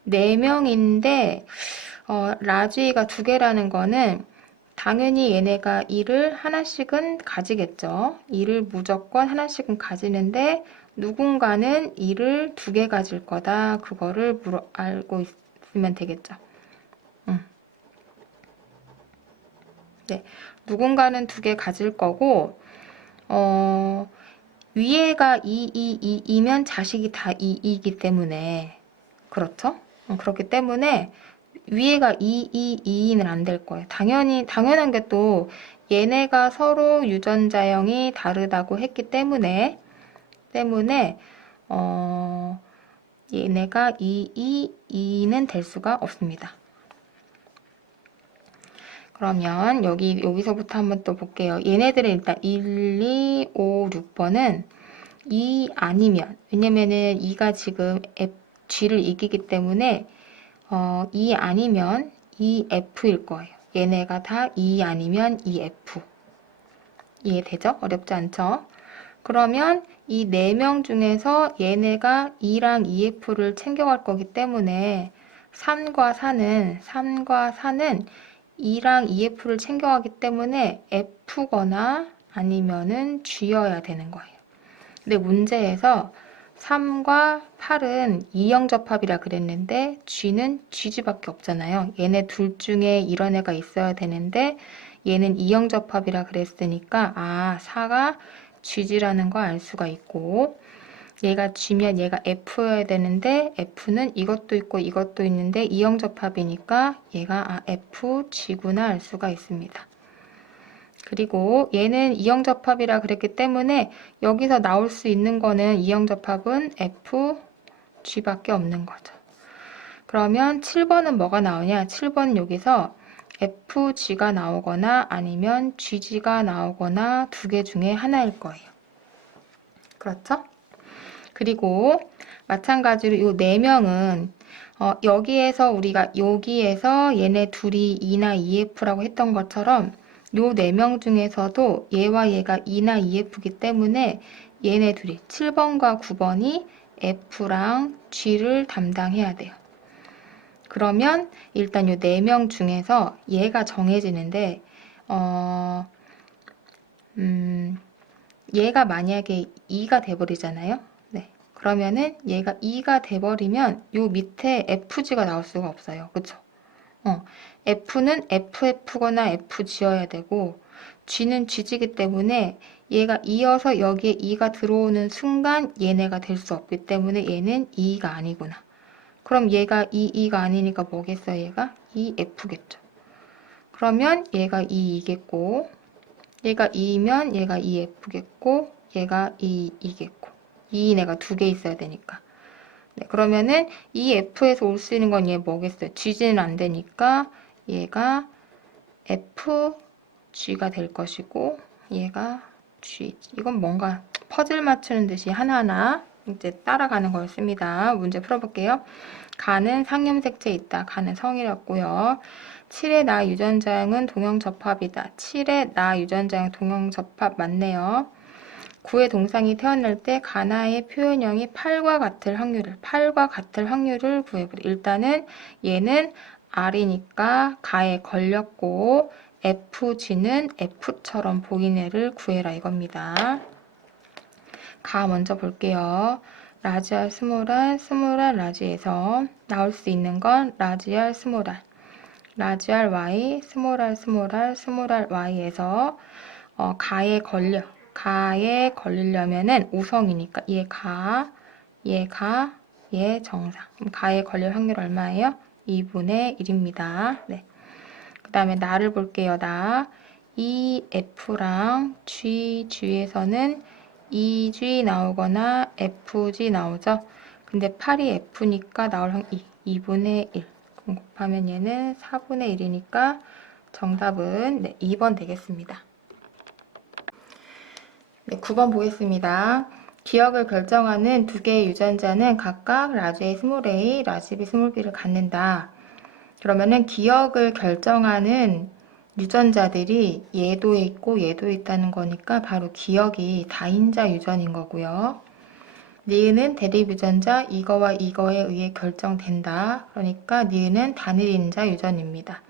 4명인데 라쥐가 2개라는 거는 당연히 얘네가 2를 하나씩은 가지겠죠. 2를 무조건 하나씩은 가지는데 누군가는 2를 2개 가질 거다. 그거를 알고 있으면 되겠죠. 네, 누군가는 2개 가질 거고 위에가 2면 자식이 다 2이기 때문에 그렇죠? 그렇기 때문에 위에가 2는 안 될 거예요. 당연한 게 또 얘네가 서로 유전자형이 다르다고 했기 때문에 얘네가 2는 될 수가 없습니다. 그러면 여기서부터 한번 또 볼게요. 얘네들은 일단 1, 2, 5, 6번은 2 아니면, 왜냐면은 2가 지금 G를 이기기 때문에 2 아니면 2F일 거예요. 얘네가 다 2 아니면 2F. 이해되죠? 어렵지 않죠? 그러면 이 4명 중에서 얘네가 2랑 2F를 챙겨갈 거기 때문에 3과 4는 2랑 2F를 챙겨가기 때문에 F거나 아니면은 G여야 되는 거예요. 근데 문제에서 3과 8은 이형접합이라 그랬는데 G는 GG밖에 없잖아요. 얘네 둘 중에 이런 애가 있어야 되는데 얘는 이형접합이라 그랬으니까 4가 GG라는 거 알 수가 있고, 얘가 G면 얘가 F여야 되는데 F는 이것도 있고 이것도 있는데 이형접합이니까 얘가 F, G구나 알 수가 있습니다. 그리고 얘는 이형접합이라 그랬기 때문에 여기서 나올 수 있는 거는 이형접합은 F, G밖에 없는 거죠. 그러면 7번은 뭐가 나오냐? 7번은 여기서 FG가 나오거나 아니면 GG가 나오거나 두 개 중에 하나일 거예요. 그렇죠? 그리고 마찬가지로 이 4명은 여기에서 얘네 둘이 2나 2F라고 했던 것처럼 요 4명 중에서도 얘와 얘가 2나 2F이기 때문에 얘네 둘이 7번과 9번이 F랑 G를 담당해야 돼요. 그러면 일단 요 4명 중에서 얘가 정해지는데 얘가 만약에 2가 돼버리잖아요. 네. 그러면은 얘가 2가 돼버리면 요 밑에 FG가 나올 수가 없어요. 그쵸? F는 FF거나 FG여야 되고 G는 GG이기 때문에 얘가 이어서 여기에 2가 들어오는 순간 얘네가 될 수 없기 때문에 얘는 2가 아니구나. 그럼 얘가 2가 아니니까 뭐겠어요? 얘가 2F겠죠. 그러면 얘가 2이겠고 얘가 2면 얘가 2F겠고 얘가 2이겠고 2인 애가 두 개 있어야 되니까. 네, 그러면은 이 F에서 올 수 있는 건 얘 뭐겠어요? GG는 안 되니까 얘가 FG가 될 것이고 얘가 G. 이건 뭔가 퍼즐 맞추는 듯이 하나하나 이제 따라가는 거였습니다. 문제 풀어볼게요. 가는 상염색체에 있다. 가는 성이었고요. 7의 나 유전자형은 동형접합이다. 7의 나 유전자형 동형접합 맞네요. 9의 동상이 태어날 때 가나의 표현형이 8과 같을 확률을 구해보래. 일단은 얘는 R이니까 가에 걸렸고 FG는 F처럼 보이는 애를 구해라 이겁니다. 가 먼저 볼게요. 라지 R, 스몰 R, 스몰 R, 라지에서 나올 수 있는 건 라지 R, 스몰 R, 라지 R, Y, 스몰 R, 스몰 R, 스몰 R, Y에서 가에 걸리려면은 우성이니까 얘 정상. 그럼 가에 걸릴 확률 얼마예요? 2분의 1입니다. 네. 그 다음에 나를 볼게요. 이 F랑 G에서는 EG 나오거나 FG 나오죠. 근데 8이 F니까 나올 확률 2분의 1. 그럼 곱하면 얘는 4분의 1이니까 정답은 2번 되겠습니다. 네, 9번 보겠습니다. 기억을 결정하는 두 개의 유전자는 각각 라지 A, 스몰 a, 라지 B, 스몰 b를 갖는다. 그러면은 기억을 결정하는 유전자들이 얘도 있고 얘도 있다는 거니까 바로 기억이 다인자 유전인 거고요. 니은은 대립 유전자 이거와 이거에 의해 결정된다. 그러니까 니은은 단일인자 유전입니다.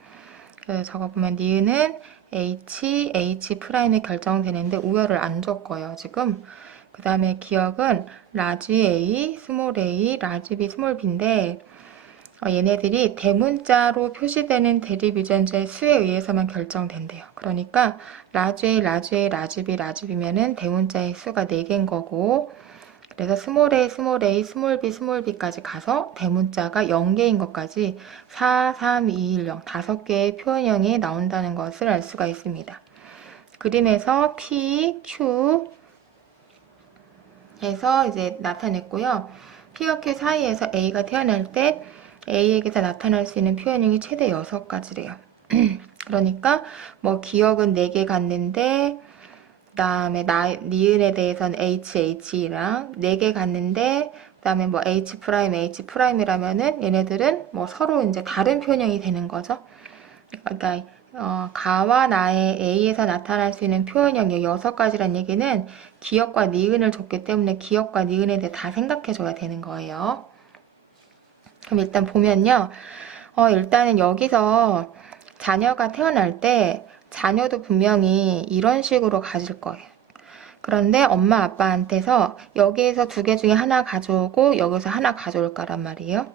그래서 적어보면 니은은 H'에 결정되는데 우열을 안 줬고요. 지금 그 다음에 기억은 라지 A, 스몰 a, 라지 B, 스몰 b인데 얘네들이 대문자로 표시되는 대립 유전자의 수에 의해서만 결정된대요. 그러니까 라지 A, 라지 A, 라지 B, 라지 B면은 대문자의 수가 4개인 거고, 그래서 스몰 a, 스몰 a, 스몰 b, 스몰 b까지 가서 대문자가 0개인 것까지 4, 3, 2, 1, 0 5개의 표현형이 나온다는 것을 알 수가 있습니다. 그림에서 P, Q 해서 이제 나타냈고요. P와 Q 사이에서 A가 태어날 때 A에게서 나타날 수 있는 표현형이 최대 6가지래요. 그러니까 뭐 기억은 4개 갔는데 그 다음에 니은에 대해서는 HH랑 4개 갔는데 그 다음에 뭐 H 프라임, H 프라임이라면은 얘네들은 뭐 서로 이제 다른 표현형이 되는 거죠. 그러니까 가와 나의 A에서 나타날 수 있는 표현형이 6가지란 얘기는 기억과 니은을 줬기 때문에 기억과 니은에 대해 다 생각해줘야 되는 거예요. 그럼 일단 보면요. 일단은 여기서 자녀가 태어날 때 자녀도 분명히 이런 식으로 가질 거예요. 그런데 엄마 아빠한테서 여기에서 2개 중에 하나 가져오고 여기서 하나 가져올 거란 말이에요.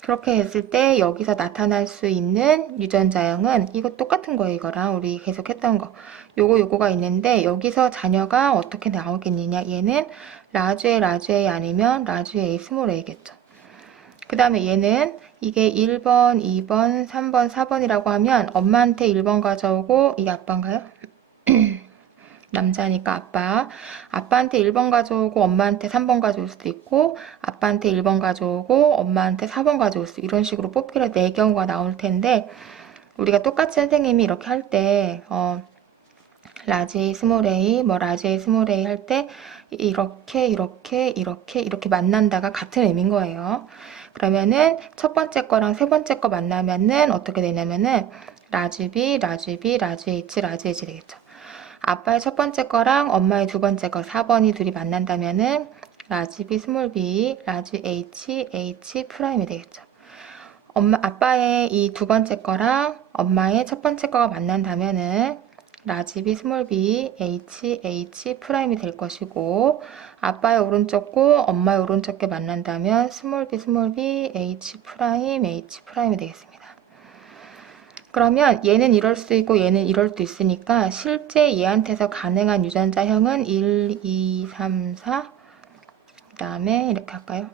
그렇게 했을 때 여기서 나타날 수 있는 유전자형은 이거 똑같은 거예요. 이거랑 우리 계속 했던 거. 요거가 있는데 여기서 자녀가 어떻게 나오겠느냐. 얘는 라지 A 아니면 라지 A 스몰 a겠죠. 그 다음에 얘는 이게 1번, 2번, 3번, 4번이라고 하면 엄마한테 1번 가져오고 이게 아빠인가요? 남자니까 아빠한테 1번 가져오고 엄마한테 3번 가져올 수도 있고 아빠한테 1번 가져오고 엄마한테 4번 가져올 수 이런 식으로 뽑기를 4경우가 나올 텐데 우리가 똑같이 선생님이 이렇게 할 때 라지 A, 스몰 a, 뭐 라지 A, 스몰 a 할 때 이렇게 만난다가 같은 의미인 거예요. 그러면은 첫 번째 거랑 세 번째 거 만나면은 어떻게 되냐면은 라지 B, 라지 B, 라지 H, 라지 H 되겠죠. 아빠의 첫 번째 거랑 엄마의 두 번째 거 4번이 둘이 만난다면은 라지 B, 스몰 b, 라지 H, H 프라임이 되겠죠. 아빠의 이 두 번째 거랑 엄마의 첫 번째 거가 만난다면은 라지 B, 스몰 b, H, H 프라임이 될 것이고 아빠의 오른쪽 거, 엄마의 오른쪽 게 만난다면 스몰 b, H 프라임이 되겠습니다. 그러면 얘는 이럴 수 있고 얘는 이럴 수 있으니까 실제 얘한테서 가능한 유전자형은 1, 2, 3, 4 그 다음에 이렇게 할까요?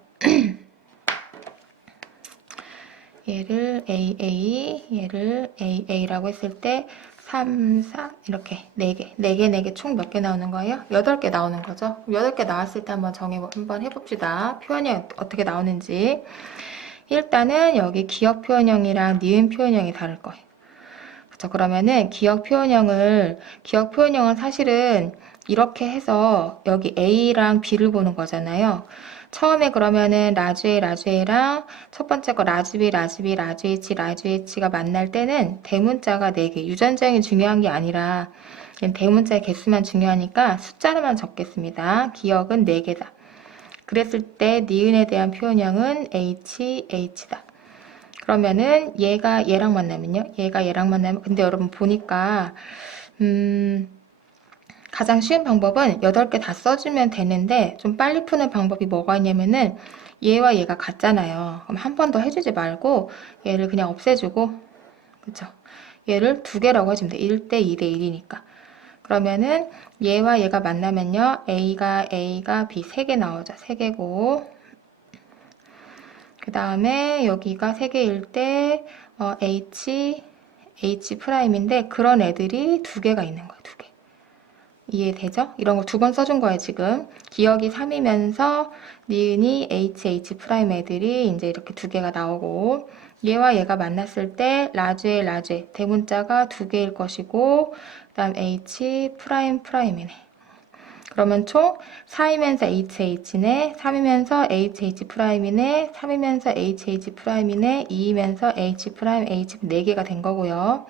얘를 AA, 얘를 AA라고 했을 때 3, 4 이렇게 4개 총 몇 개 나오는 거예요? 8개 나오는 거죠. 8개 나왔을 때 한번 해봅시다. 표현이 어떻게 나오는지. 일단은 여기 기억 표현형이랑 니은 표현형이 다를 거예요. 그렇죠? 그러면은 기억 표현형은 사실은 이렇게 해서 여기 A랑 B를 보는 거잖아요. 처음에 그러면은 라지 A랑 첫 번째 거 라지 B, 라지 H가 만날 때는 대문자가 4개, 유전자형이 중요한 게 아니라 대문자의 개수만 중요하니까 숫자로만 적겠습니다. 기억은 4개다. 그랬을 때 니은에 대한 표현형은 H다. 그러면은 얘가 얘랑 만나면요. 근데 여러분 보니까 가장 쉬운 방법은 8개 다 써주면 되는데 좀 빨리 푸는 방법이 뭐가 있냐면은 얘와 얘가 같잖아요. 그럼 한 번 더 해주지 말고 얘를 그냥 없애주고 그쵸? 얘를 2개라고 해주면 돼. 1대 2대 1이니까. 그러면은 얘와 얘가 만나면요. A가 B 3개 나오죠. 3개고 그 다음에 여기가 3개일 때 H 프라임인데 그런 애들이 2개가 있는 거예요. 2개. 이해되죠? 이런 거 2번 써준 거예요, 지금. 기억이 3이면서 니은이 H 프라임 애들이 이제 이렇게 2개가 나오고 얘와 얘가 만났을 때 라지 대문자가 2개일 것이고 그 다음 H 프라임이네. 그러면 총 4이면서 HH네, 3이면서 HH 프라임이네, 3이면서 HH 프라임이네, 2이면서 H 프라임 H 4개가 된 거고요.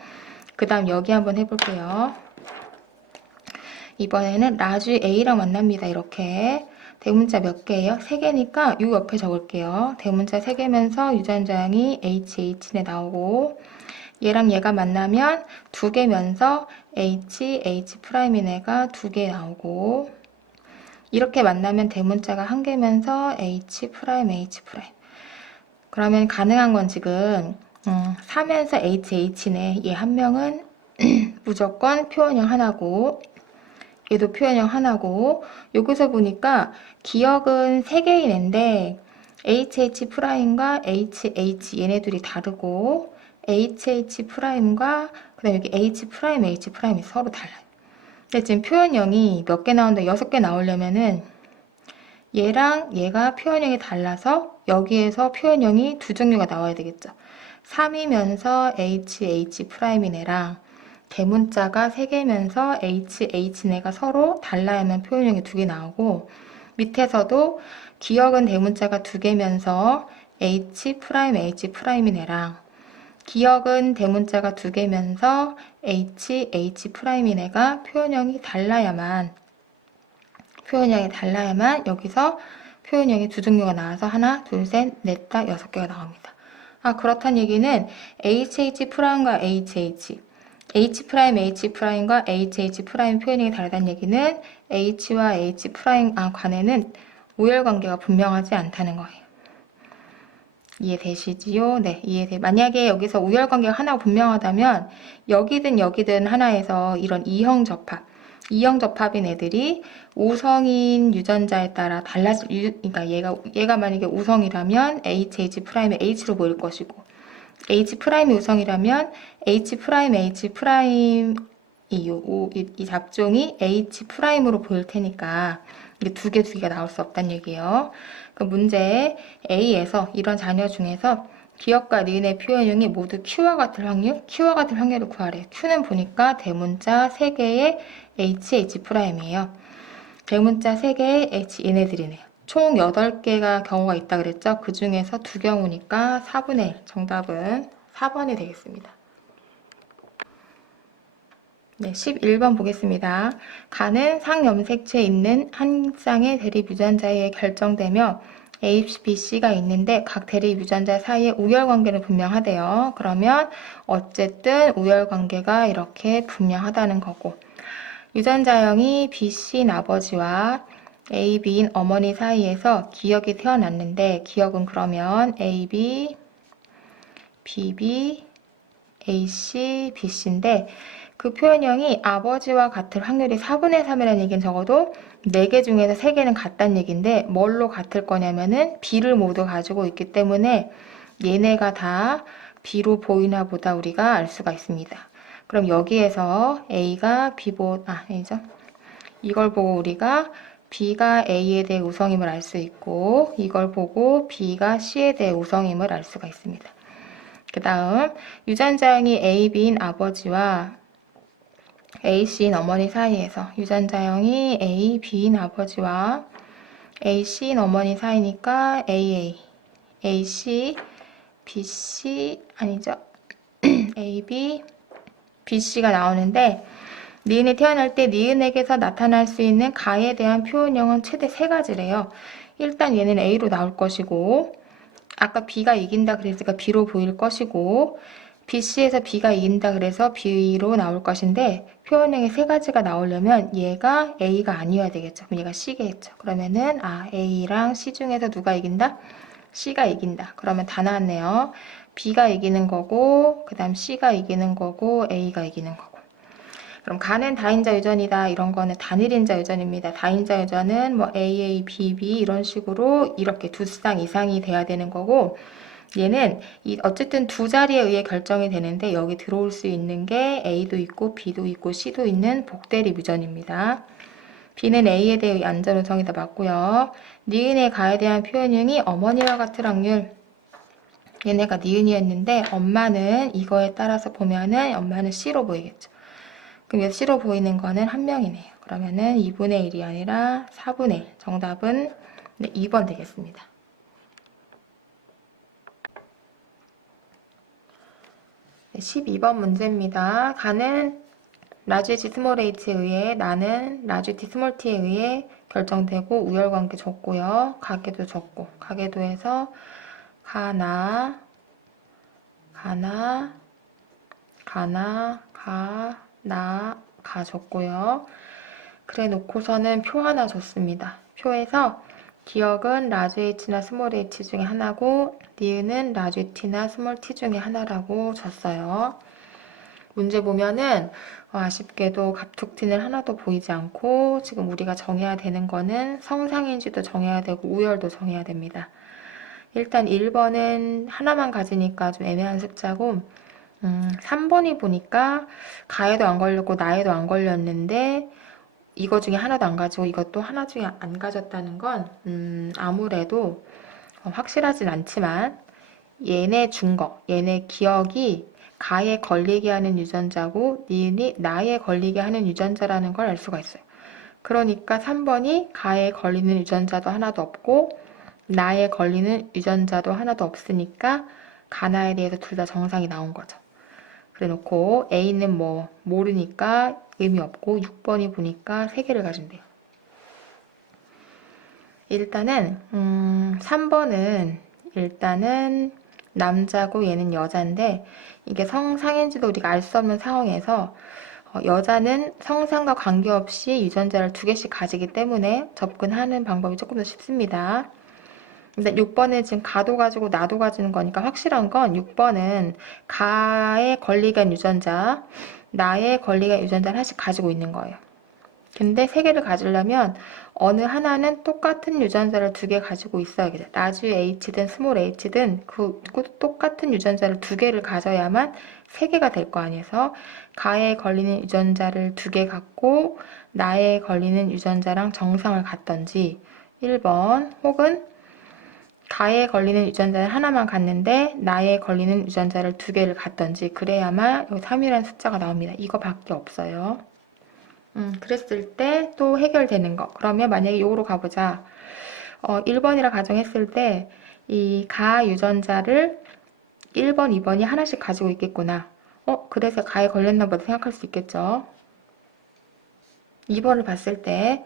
그 다음 여기 한번 해볼게요. 이번에는 라지 A랑 만납니다. 이렇게. 대문자 몇 개예요? 3개니까 이 옆에 적을게요. 대문자 3개면서 유전자형이 HH네 나오고 얘랑 얘가 만나면 2개면서 H 프라임인 애가 2개 나오고 이렇게 만나면 대문자가 1개면서 H 프라임 그러면 가능한 건 지금 3에서 HH네. 얘 한 명은 무조건 표현형 하나고 얘도 표현형 하나고, 여기서 보니까 기억은 3개인 앤데 HH 프라임과 HH 얘네들이 다르고, HH 프라임과 그 다음에 여기 H 프라임, H 프라임이 서로 달라요. 근데 지금 표현형이 몇 개 나오는데 6개 나오려면은 얘랑 얘가 표현형이 달라서 여기에서 표현형이 두 종류가 나와야 되겠죠. 3이면서 HH 프라임인 애랑 대문자가 3개면서 HH네가 서로 달라야만 표현형이 2개 나오고, 밑에서도 기억은 대문자가 2개면서 H 프라임 H 프라임인 애랑 기억은 대문자가 2개면서 H 프라임인 애가 표현형이 달라야만 여기서 표현형이 두 종류가 나와서 하나, 둘, 셋, 넷, 다 6개가 나옵니다. 그렇다는 얘기는 HH 프라임과 H 프라임, H 프라임과 HH 프라임 표현형이 다르다는 얘기는 H와 H 프라임 간에는 우열관계가 분명하지 않다는 거예요. 이해되시지요? 네, 만약에 여기서 우열관계가 하나가 분명하다면 여기든 하나에서 이런 이형 접합인 애들이 우성인 유전자에 따라 그러니까 얘가 만약에 우성이라면 HH 프라임의 H로 보일 것이고, H 프라임이 우성이라면 H 프라임 이 잡종이 H 프라임으로 보일 테니까 이게 두 개가 나올 수 없다는 얘기예요. 그 문제 A에서 이런 자녀 중에서 기억과 니은의 표현형이 모두 Q와 같을 확률을 구하래요. Q는 보니까 대문자 3개의 H 프라임이에요. 대문자 3개의 H 얘네들이네요. 총 8개가 경우가 있다 그랬죠? 그 중에서 2경우니까 4분의 1. 정답은 4번이 되겠습니다. 네, 11번 보겠습니다. 가는 상염색체에 있는 한 쌍의 대립 유전자에 결정되며 A, B, C가 있는데 각 대립 유전자 사이의 우열관계는 분명하대요. 그러면 어쨌든 우열관계가 이렇게 분명하다는 거고, 유전자형이 B, C인 아버지와 A, B인 어머니 사이에서 기억이 태어났는데, 기억은 그러면 A, B, B, B, A, C, B, C인데 그 표현형이 아버지와 같을 확률이 4분의 3이라는 얘기는 적어도 4개 중에서 3개는 같다는 얘기인데, 뭘로 같을 거냐면은 B를 모두 가지고 있기 때문에 얘네가 다 B로 보이나 보다 우리가 알 수가 있습니다. 그럼 여기에서 A가 아니죠. 이걸 보고 우리가 B가 A에 대해 우성임을 알 수 있고, 이걸 보고 B가 C에 대해 우성임을 알 수가 있습니다. 그 다음 유전자형이 A, B인 아버지와 A, C인 어머니 사이에서 유전자형이 A, B인 아버지와 A, C인 어머니 사이니까 AA, AC, BC 아니죠. AB, BC가 나오는데, 니은이 태어날 때 니은에게서 나타날 수 있는 가에 대한 표현형은 최대 3가지래요. 일단 얘는 A로 나올 것이고, 아까 B가 이긴다 그랬으니까 B로 보일 것이고, BC에서 B가 이긴다 그래서 B로 나올 것인데, 표현형이 3가지가 나오려면 얘가 A가 아니어야 되겠죠. 그럼 얘가 C겠죠. 그러면은 A랑 C 중에서 누가 이긴다? C가 이긴다. 그러면 다 나왔네요. B가 이기는 거고, 그 다음 C가 이기는 거고, A가 이기는 거고. 그럼 가는 다인자 유전이다. 이런 거는 단일인자 유전입니다. 다인자 유전은 뭐 AA, BB 이런 식으로 이렇게 2쌍 이상이 돼야 되는 거고, 얘는 어쨌든 2자리에 의해 결정이 되는데 여기 들어올 수 있는 게 A도 있고 B도 있고 C도 있는 복대립 유전입니다. B는 A에 대해 안전우성이다 맞고요. 니은의 가에 대한 표현형이 어머니와 같을 확률. 얘네가 니은이었는데 엄마는 이거에 따라서 보면은 엄마는 C로 보이겠죠. 그럼 여기 C로 보이는 거는 한 명이네요. 그러면은 2분의 1이 아니라 4분의 1. 정답은 2번 되겠습니다. 네, 12번 문제입니다. 가는 라지 H 스몰 h에 의해 나는 라지 T 스몰 t에 의해 결정되고 우열관계 줬고요. 가계도 줬고, 가계도에서 가나 줬고요. 그래 놓고서는 표 하나 줬습니다. 표에서 기억은 라지 H나 스몰 h 중에 하나고 니은은 라지 T나 스몰 t 중에 하나라고 줬어요. 문제 보면은 아쉽게도 갑툭튀는 하나도 보이지 않고 지금 우리가 정해야 되는 거는 성상인지도 정해야 되고 우열도 정해야 됩니다. 일단 1번은 하나만 가지니까 좀 애매한 숫자고 3번이 보니까 가에도 안 걸렸고 나에도 안 걸렸는데 이거 중에 하나도 안 가지고 이것도 하나 중에 안 가졌다는 건 아무래도 확실하진 않지만 얘네 준거, 얘네 기억이 가에 걸리게 하는 유전자고 니은이 나에 걸리게 하는 유전자라는 걸 알 수가 있어요. 그러니까 3번이 가에 걸리는 유전자도 하나도 없고 나에 걸리는 유전자도 하나도 없으니까 가나에 대해서 둘 다 정상이 나온 거죠. 그래 놓고 A는 뭐 모르니까 의미 없고 6번이 보니까 3개를 가진대요. 일단은 3번은 일단은 남자고 얘는 여자인데 이게 성상인지도 우리가 알 수 없는 상황에서 여자는 성상과 관계없이 유전자를 2개씩 가지기 때문에 접근하는 방법이 조금 더 쉽습니다. 근데 6번은 지금 가도 가지고 나도 가지는 거니까 확실한 건 6번은 가에 걸리게 한 유전자, 나에 걸리게 한 유전자를 하나씩 가지고 있는 거예요. 근데 3개를 가지려면 어느 하나는 똑같은 유전자를 2개 가지고 있어야겠죠. 라지 h든 스몰 h든 그 똑같은 유전자를 2개를 가져야만 3개가 될 거 아니에서 가에 걸리는 유전자를 2개 갖고 나에 걸리는 유전자랑 정상을 갖던지 1번 혹은 가에 걸리는 유전자를 하나만 갖는데 나에 걸리는 유전자를 2개를 갖던지 그래야만 여기 3이라는 숫자가 나옵니다. 이거밖에 없어요. 그랬을 때 또 해결되는 거. 그러면 만약에 요로 가보자. 1번이라 가정했을 때 이 가 유전자를 1번, 2번이 하나씩 가지고 있겠구나. 그래서 가에 걸렸나 보다 생각할 수 있겠죠. 2번을 봤을 때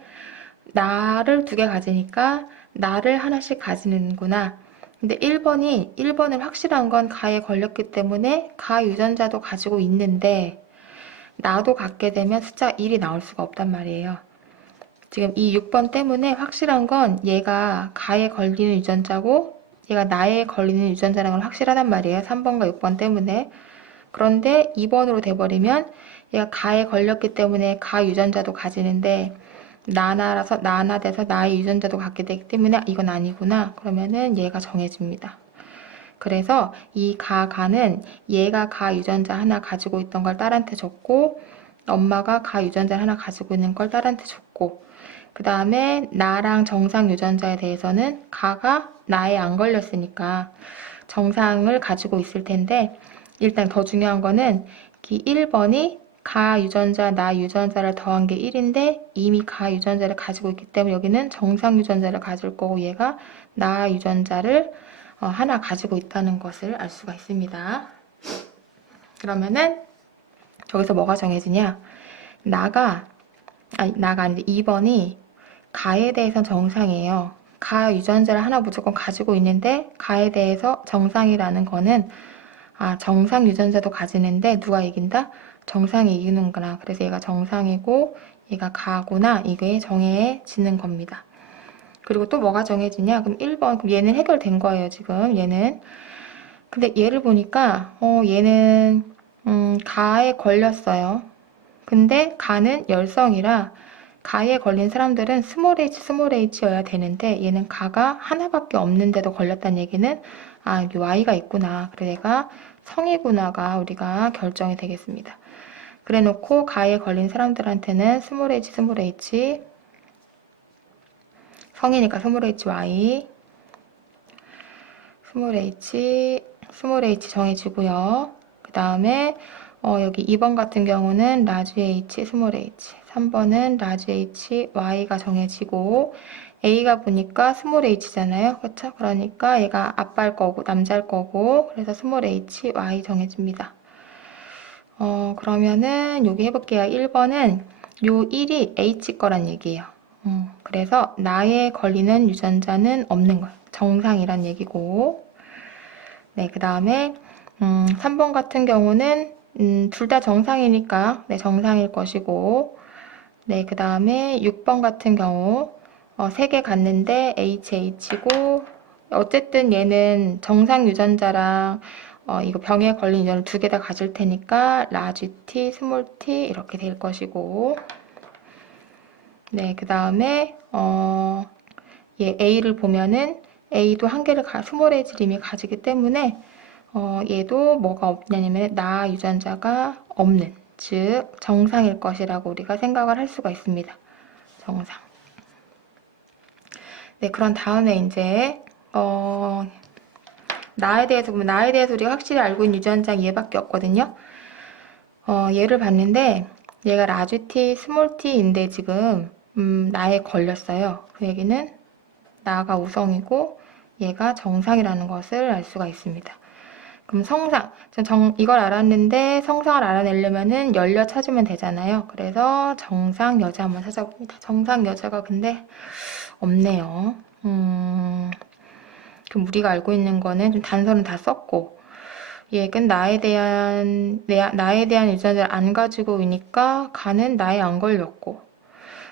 나를 2개 가지니까 나를 하나씩 가지는구나. 근데 1번을 확실한 건 가에 걸렸기 때문에 가 유전자도 가지고 있는데 나도 갖게 되면 숫자 1이 나올 수가 없단 말이에요. 지금 이 6번 때문에 확실한 건 얘가 가에 걸리는 유전자고 얘가 나에 걸리는 유전자라는 건 확실하단 말이에요. 3번과 6번 때문에. 그런데 2번으로 돼버리면 얘가 가에 걸렸기 때문에 가 유전자도 가지는데 나나라서 나나 돼서 나의 유전자도 갖게 되기 때문에 이건 아니구나. 그러면은 얘가 정해집니다. 그래서 이 가는 얘가 가 유전자 하나 가지고 있던 걸 딸한테 줬고 엄마가 가 유전자 하나 가지고 있는 걸 딸한테 줬고 그 다음에 나랑 정상 유전자에 대해서는 가가 나에 안 걸렸으니까 정상을 가지고 있을 텐데 일단 더 중요한 거는 이 1번이 가 유전자, 나 유전자를 더한 게 1인데 이미 가 유전자를 가지고 있기 때문에 여기는 정상 유전자를 가질 거고 얘가 나 유전자를 하나 가지고 있다는 것을 알 수가 있습니다. 그러면은 여기서 뭐가 정해지냐? 나가 아닌데 2번이 가에 대해서 정상이에요. 가 유전자를 하나 무조건 가지고 있는데 가에 대해서 정상이라는 거는 정상 유전자도 가지는데 누가 이긴다? 정상이 이기는구나. 그래서 얘가 정상이고 얘가 가구나. 이게 정해지는 겁니다. 그리고 또 뭐가 정해지냐? 그럼 1번, 그럼 얘는 해결된 거예요, 지금. 얘는. 근데 얘를 보니까, 얘는, 가에 걸렸어요. 근데 가는 열성이라, 가에 걸린 사람들은 스몰 h여야 되는데, 얘는 가가 하나밖에 없는데도 걸렸다는 얘기는, 여기 y가 있구나. 그래, 얘가 성이구나가 우리가 결정이 되겠습니다. 그래 놓고, 가에 걸린 사람들한테는 스몰 h, 성이니까 스몰 hy, 스몰 h 정해지고요. 그 다음에 여기 2번 같은 경우는 라지 h, 스몰 h, 3번은 라지 h, y가 정해지고 a가 보니까 스몰 h잖아요. 그렇죠? 그러니까 얘가 아빠일 거고 남자일 거고 그래서 스몰 h, y 정해집니다. 그러면은 여기 해볼게요. 1번은 요 1이 h 거란 얘기예요. 그래서 나에 걸리는 유전자는 없는 거예요. 정상이란 얘기고 네, 그 다음에 3번 같은 경우는 둘 다 정상이니까 네, 정상일 것이고 네, 그 다음에 6번 같은 경우 3개 갔는데 HH고 어쨌든 얘는 정상 유전자랑 이거 병에 걸린 유전자 두 개 다 가질 테니까 라지 t, 스몰 t 이렇게 될 것이고, 네, 그 다음에 얘 A를 보면은 A도 한 개를 스몰 H를 이미 가지기 때문에 얘도 뭐가 없냐면 나 유전자가 없는, 즉 정상일 것이라고 우리가 생각을 할 수가 있습니다. 정상. 네, 그런 다음에 이제 나에 대해서 보면 나에 대해서 우리가 확실히 알고 있는 유전자가 얘밖에 없거든요. 얘를 봤는데 얘가 라지 T, 스몰 T인데 지금 나에 걸렸어요. 그 얘기는 나가 우성이고 얘가 정상이라는 것을 알 수가 있습니다. 그럼 성상, 이걸 알았는데 성상을 알아내려면은 연려 찾으면 되잖아요. 그래서 정상 여자 한번 찾아봅니다. 정상 여자가 근데 없네요. 그럼 우리가 알고 있는 거는 좀 단서는 다 썼고, 얘는 나에 대한 유전자를 안 가지고 있으니까 간은 나에 안 걸렸고,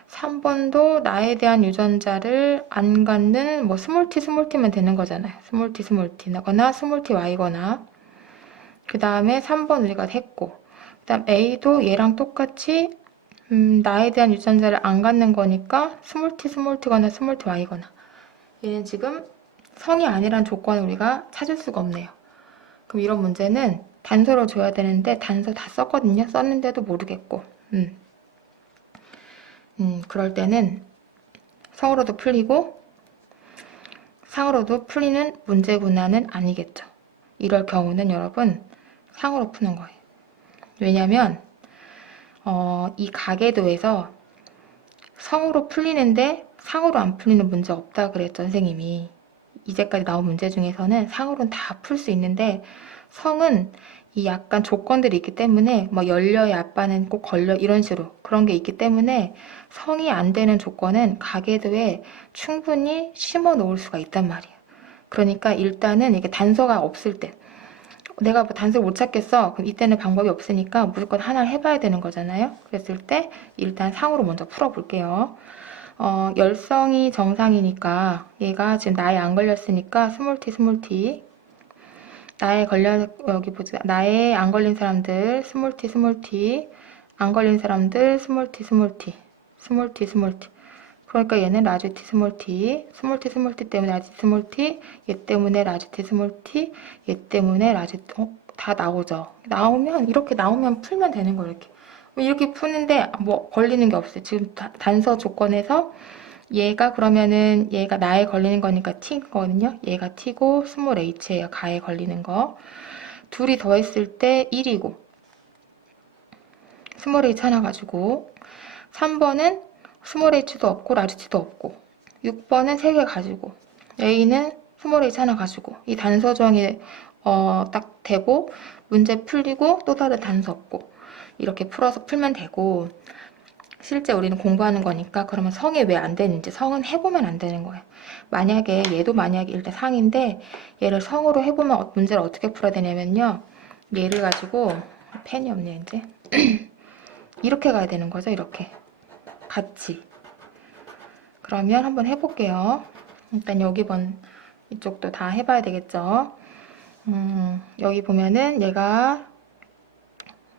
3번도 나에 대한 유전자를 안 갖는 뭐 스몰 t면 되는 거잖아요. 스몰 t거나 스몰 ty거나. 그 다음에 3번 우리가 했고, 그 다음 A도 얘랑 똑같이 나에 대한 유전자를 안 갖는 거니까 스몰 t거나 스몰 ty거나. 얘는 지금 성이 아니란 조건을 우리가 찾을 수가 없네요. 그럼 이런 문제는 단서로 줘야 되는데 단서 다 썼거든요. 썼는데도 모르겠고. 그럴 때는 성으로도 풀리고 상으로도 풀리는 문제구나는 아니겠죠. 이럴 경우는 여러분 상으로 푸는 거예요. 왜냐면 이 가계도에서 성으로 풀리는데 상으로 안 풀리는 문제 없다 그랬죠, 선생님이. 이제까지 나온 문제 중에서는 상으로는 다 풀 수 있는데 성은 이 약간 조건들이 있기 때문에 뭐 열려의 아빠는 꼭 걸려 이런 식으로 그런 게 있기 때문에 성이 안 되는 조건은 가계도에 충분히 심어 놓을 수가 있단 말이에요. 그러니까 일단은 이게 단서가 없을 때 내가 뭐 단서를 못 찾겠어. 그럼 이때는 방법이 없으니까 무조건 하나를 해봐야 되는 거잖아요. 그랬을 때 일단 상으로 먼저 풀어볼게요. 열성이 정상이니까 얘가 지금 나에 안 걸렸으니까 스몰 t 여기 보자. 나에 안 걸린 사람들 스몰 t 안 걸린 사람들 스몰 t 그러니까 얘는 라지 t 스몰 t 때문에 라지 스몰 t 얘 때문에 라지 t 스몰 t 얘 때문에 라지 다 나오죠. 이렇게 나오면 풀면 되는 거예요. 이렇게 푸는데 뭐 걸리는 게 없어요. 지금 단서 조건에서 얘가 그러면은 얘가 나에 걸리는 거니까 t거든요. 얘가 t고 스몰 h예요. 가에 걸리는 거. 둘이 더했을 때 1이고 스몰 h 하나 가지고 3번은 스몰 h도 없고 라지 t도 없고 6번은 3개 가지고 a는 스몰 h 하나 가지고 이 단서 정이 딱 되고 문제 풀리고 또 다른 단서 없고 이렇게 풀면 되고 실제 우리는 공부하는 거니까 그러면 성이 왜 안 되는지 성은 해보면 안 되는 거예요. 얘도 만약에 일단 상인데 얘를 성으로 해보면 문제를 어떻게 풀어야 되냐면요. 얘를 가지고 펜이 없네 이제 이렇게 가야 되는 거죠. 이렇게 같이. 그러면 한번 해볼게요. 일단 여기 이쪽도 다 해봐야 되겠죠. 여기 보면은 얘가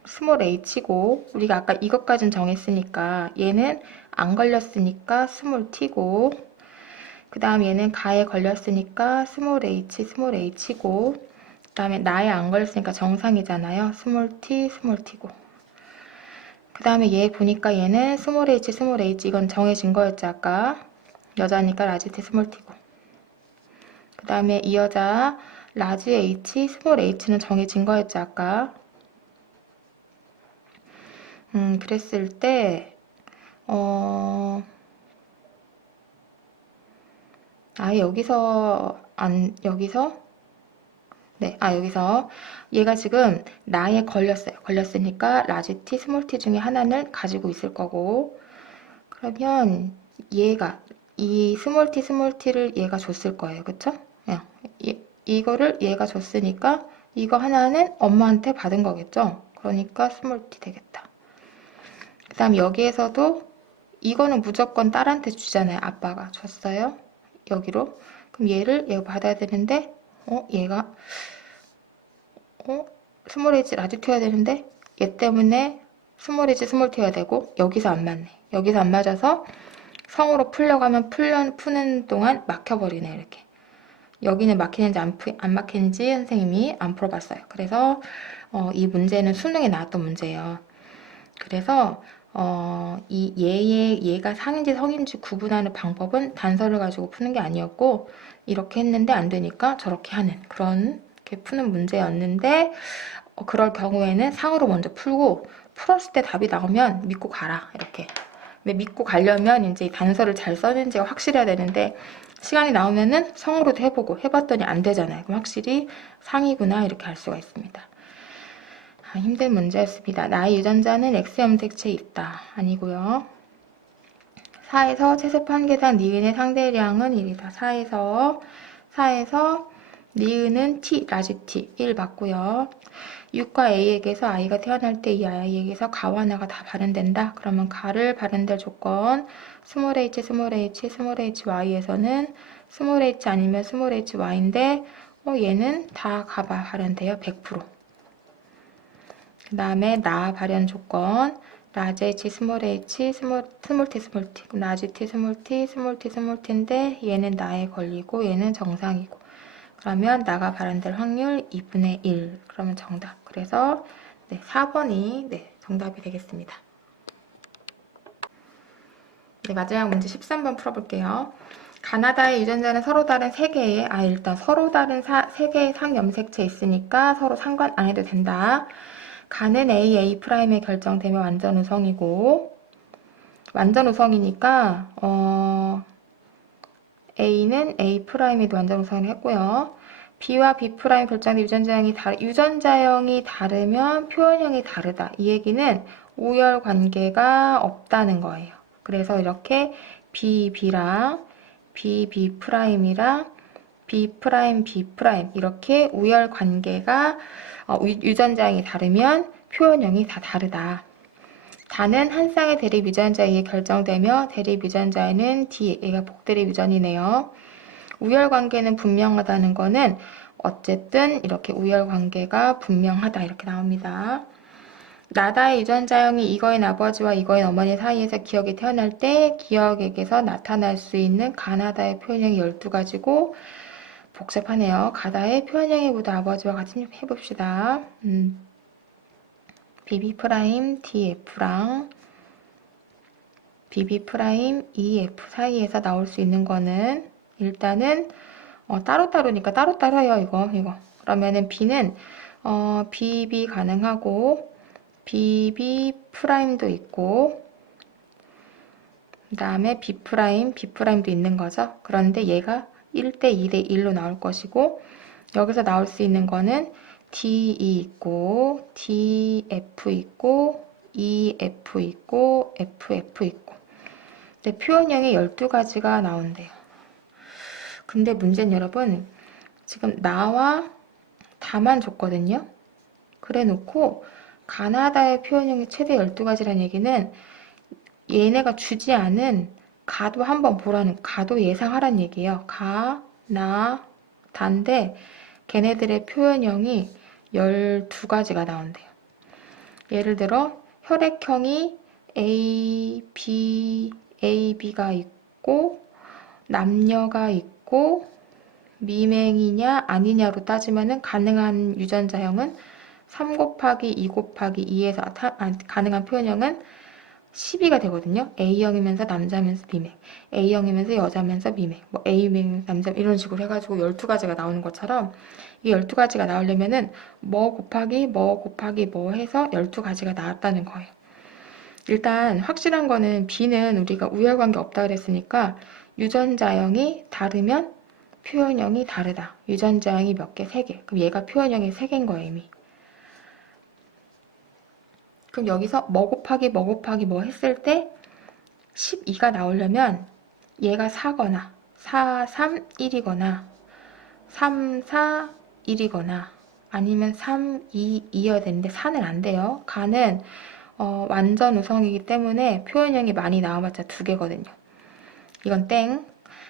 스몰 h고 우리가 아까 이것까지는 정했으니까 얘는 안 걸렸으니까 스몰 t고 그 다음 얘는 가에 걸렸으니까 스몰 h고 그 다음에 나에 안 걸렸으니까 정상이잖아요. 스몰 t고 그 다음에 얘 보니까 얘는 스몰 h 이건 정해진 거였죠. 아까 여자니까 라지 t 스몰 t고 그 다음에 이 여자 라지 h 스몰 h는 정해진 거였죠. 아까 그랬을 때, 여기서, 여기서, 얘가 지금 나에 걸렸어요. 걸렸으니까, 라지 t, 스몰 t 중에 하나는 가지고 있을 거고, 그러면 이 스몰 t를 얘가 줬을 거예요. 그쵸? 이거를 얘가 줬으니까, 이거 하나는 엄마한테 받은 거겠죠? 그러니까 스몰 t 되겠다. 그 다음 여기에서도 이거는 무조건 딸한테 주잖아요. 아빠가 줬어요. 여기로. 그럼 얘가 받아야 되는데 얘가 스몰 H 라지 튀어야 되는데 얘 때문에 스몰 H 스몰 T여야 되고 여기서 안 맞네. 여기서 안 맞아서 성으로 풀려고 하면 푸는 동안 막혀버리네. 이렇게. 여기는 막히는지 안 막히는지 선생님이 안 풀어봤어요. 그래서 이 문제는 수능에 나왔던 문제예요. 그래서 얘가 상인지 성인지 구분하는 방법은 단서를 가지고 푸는 게 아니었고 이렇게 했는데 안 되니까 저렇게 하는 그런 게 푸는 문제였는데 그럴 경우에는 상으로 먼저 풀고 풀었을 때 답이 나오면 믿고 가라 이렇게. 근데 믿고 가려면 이제 단서를 잘 써낸지가 확실해야 되는데 시간이 나오면은 성으로도 해보고 해봤더니 안 되잖아요. 그럼 확실히 상이구나 이렇게 알 수가 있습니다. 힘든 문제였습니다. 나의 유전자는 X 염색체에 있다. 아니고요. 4에서 채소 한 개당 니은의 상대량은 1이다. 4에서 니은은 T, 라지 T 1 맞고요. 6과 A에게서 아이가 태어날 때 이 아이에게서 가와 나가 다 발현된다. 그러면 가를 발현될 조건 스몰 h, 스몰 h, 스몰 hy에서는 스몰 h 아니면 스몰 hy인데 얘는 다 가가 발현돼요. 100%. 그 다음에 나 발현 조건 라지 h, 스몰 h, 스몰 t, 스몰 t. 라지 t, 스몰 t, 스몰 t, 스몰 t인데 얘는 나에 걸리고 얘는 정상이고 그러면 나가 발현될 확률 2분의 1. 그러면 정답. 그래서 4번이 정답이 되겠습니다. 마지막 문제 13번 풀어볼게요. 가나다의 유전자는 서로 다른 3개의 일단 서로 다른 3개의 상염색체 있으니까 서로 상관 안 해도 된다. 가는 A'A'에 결정되면 완전 우성이고 완전 우성이니까 A는 A'에도 완전 우성을 했고요. B와 B' 결정된 유전자형이 다르면 표현형이 다르다. 이 얘기는 우열 관계가 없다는 거예요. 그래서 이렇게 BB랑 BB'이랑 B'B' 이렇게 우열 관계가 유전자형이 다르면 표현형이 다 다르다. 다는 한 쌍의 대립 유전자에 의해 결정되며 대립 유전자에는 D, 얘가 복대립 유전이네요. 우열 관계는 분명하다는 거는 어쨌든 이렇게 우열 관계가 분명하다 이렇게 나옵니다. 나다의 유전자형이 이거인 아버지와 이거인 어머니 사이에서 기억이 태어날 때 기억에게서 나타날 수 있는 가나다의 표현형이 12가지고 복잡하네요. 가다의 표현형이 모두 아버지와 같이 해봅시다. BB', DF랑 BB', EF 사이에서 나올 수 있는 거는 일단은 따로따로니까 따로따로요. 이거. 그러면은 B는 BB 가능하고 BB'도 있고 그 다음에 B'도 있는 거죠. 그런데 얘가 1대 2대 1로 나올 것이고 여기서 나올 수 있는 거는 DE 있고 DF 있고 EF 있고 FF 있고 근데 표현형이 12가지가 나온대요. 근데 문제는 여러분 지금 나와 다만 줬거든요. 그래 놓고 가나다의 표현형이 최대 12가지라는 얘기는 얘네가 주지 않은 가도 한번 보라는 가도 예상하라는 얘기예요. 가, 나, 단데 걔네들의 표현형이 12가지가 나온대요. 예를 들어 혈액형이 AB가 있고 남녀가 있고 미맹이냐 아니냐로 따지면 가능한 유전자형은 3 곱하기 2 곱하기 2에서 가능한 표현형은 12가 되거든요. A형이면서 남자면서 미맹, A형이면서 여자면서 미맹, 뭐 A명이면서 남자 이런 식으로 해가지고 12가지가 나오는 것처럼 이 12가지가 나오려면은 뭐 곱하기 뭐 해서 12가지가 나왔다는 거예요. 일단 확실한 거는 B는 우리가 우열관계 없다 그랬으니까 유전자형이 다르면 표현형이 다르다. 유전자형이 몇 개? 3개. 그럼 얘가 표현형이 3개인 거예요, 이미. 그럼 여기서 뭐 곱하기 뭐 했을 때 12가 나오려면 얘가 4거나 4, 3, 1이거나 3, 4, 1이거나 아니면 3, 2, 2여야 되는데 4는 안 돼요. 가는 완전 우성이기 때문에 표현형이 많이 나와봤자 2개거든요. 이건 땡.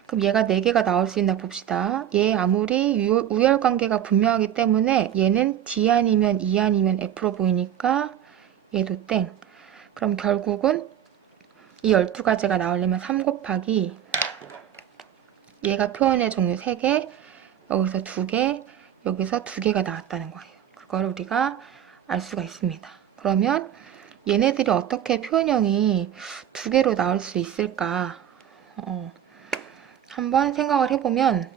그럼 얘가 4개가 나올 수 있나 봅시다. 얘 아무리 우열관계가 분명하기 때문에 얘는 D 아니면 E 아니면 F로 보이니까 얘도 땡. 그럼 결국은 이 12가지가 나오려면 3 곱하기 얘가 표현의 종류 3개, 여기서 2개, 여기서 2개가 나왔다는 거예요. 그걸 우리가 알 수가 있습니다. 그러면 얘네들이 어떻게 표현형이 2개로 나올 수 있을까? 한번 생각을 해보면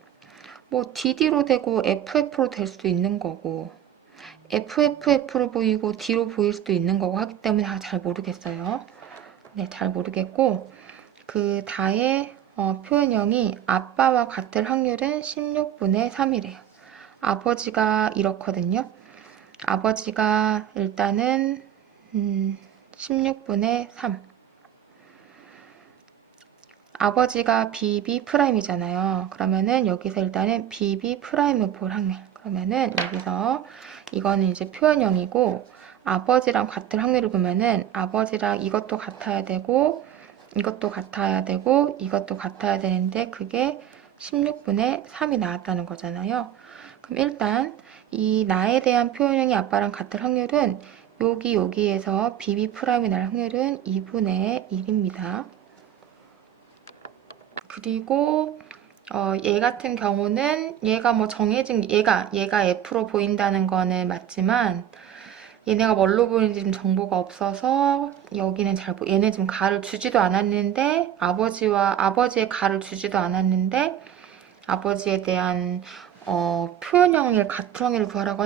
뭐 DD로 되고 FF로 될 수도 있는 거고 FFF로 보이고 D로 보일 수도 있는 거고 하기 때문에 잘 모르겠어요. 네, 잘 모르겠고 그 다의 표현형이 아빠와 같을 확률은 16분의 3이래요. 아버지가 이렇거든요. 아버지가 일단은 16분의 3. 아버지가 BB 프라임이잖아요. 그러면은 여기서 일단은 BB 프라임을 볼 확률. 그러면은 여기서 이거는 이제 표현형이고 아버지랑 같을 확률을 보면은 아버지랑 이것도 같아야 되고 이것도 같아야 되고 이것도 같아야 되는데 그게 16분의 3이 나왔다는 거잖아요. 그럼 일단 이 나에 대한 표현형이 아빠랑 같을 확률은 여기에서 BB 프라임이 날 확률은 2분의 1입니다. 그리고 얘 같은 경우는 얘가 뭐 정해진 얘가 F로 보인다는 거는 맞지만 얘네가 뭘로 보이는지 좀 정보가 없어서 여기는 얘네 지금 가를 주지도 않았는데 아버지의 가를 주지도 않았는데 아버지에 대한 표현형을 같은 형을 구하라고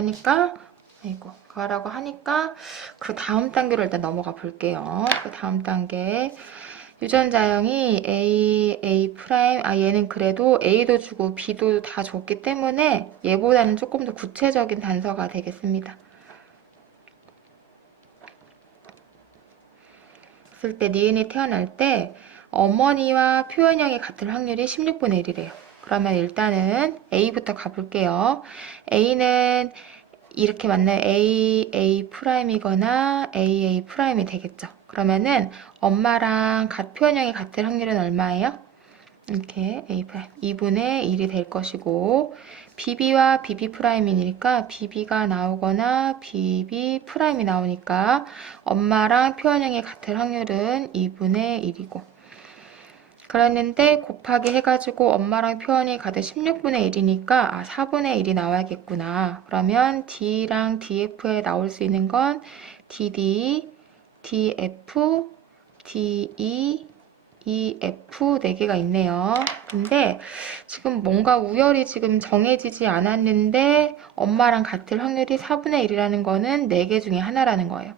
하니까 그 다음 단계로 일단 넘어가 볼게요. 그 다음 단계 유전자형이 A 프라임, 얘는 그래도 A도 주고 B도 다 줬기 때문에 얘보다는 조금 더 구체적인 단서가 되겠습니다. 그랬을 때 니은이 태어날 때 어머니와 표현형이 같을 확률이 16분의 1이래요. 그러면 일단은 A부터 가볼게요. A는 이렇게 만나면 A 프라임이거나 AA 프라임이 되겠죠. 그러면은 엄마랑 표현형이 같을 확률은 얼마예요? 이렇게 A 프라임 2분의 1이 될 것이고 BB와 BB 프라임이니까 BB가 나오거나 BB 프라임이 나오니까 엄마랑 표현형이 같을 확률은 2분의 1이고 그랬는데 곱하기 해가지고 엄마랑 표현이 같은 16분의 1이니까 4분의 1이 나와야겠구나. 그러면 D랑 DF에 나올 수 있는 건 DD, DF, DE, EF 4개가 있네요. 근데 지금 뭔가 우열이 지금 정해지지 않았는데 엄마랑 같을 확률이 4분의 1이라는 거는 4개 중에 하나라는 거예요.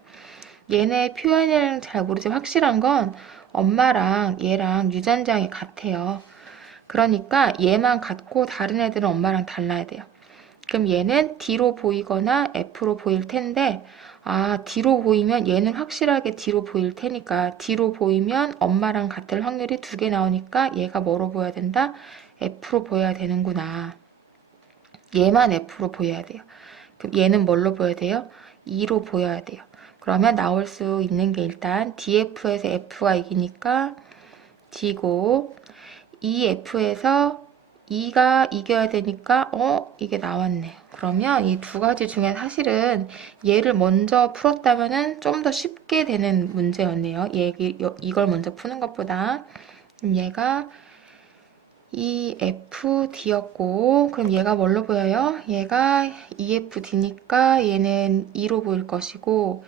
얘네 표현을 잘 모르지만 확실한 건 엄마랑 얘랑 유전자형이 같아요. 그러니까 얘만 같고 다른 애들은 엄마랑 달라야 돼요. 그럼 얘는 D로 보이거나 F로 보일 텐데 D로 보이면 얘는 확실하게 D로 보일 테니까 D로 보이면 엄마랑 같을 확률이 2개 나오니까 얘가 뭐로 보여야 된다? F로 보여야 되는구나. 얘만 F로 보여야 돼요. 그럼 얘는 뭘로 보여야 돼요? 2로 보여야 돼요. 그러면 나올 수 있는 게 일단 DF에서 F가 이기니까 D고 EF에서 E가 이겨야 되니까 이게 나왔네. 그러면 이 2가지 중에 사실은 얘를 먼저 풀었다면 좀 더 쉽게 되는 문제였네요. 이걸 먼저 푸는 것보다. 얘가 EFD였고 그럼 얘가 뭘로 보여요? 얘가 EFD니까 얘는 E로 보일 것이고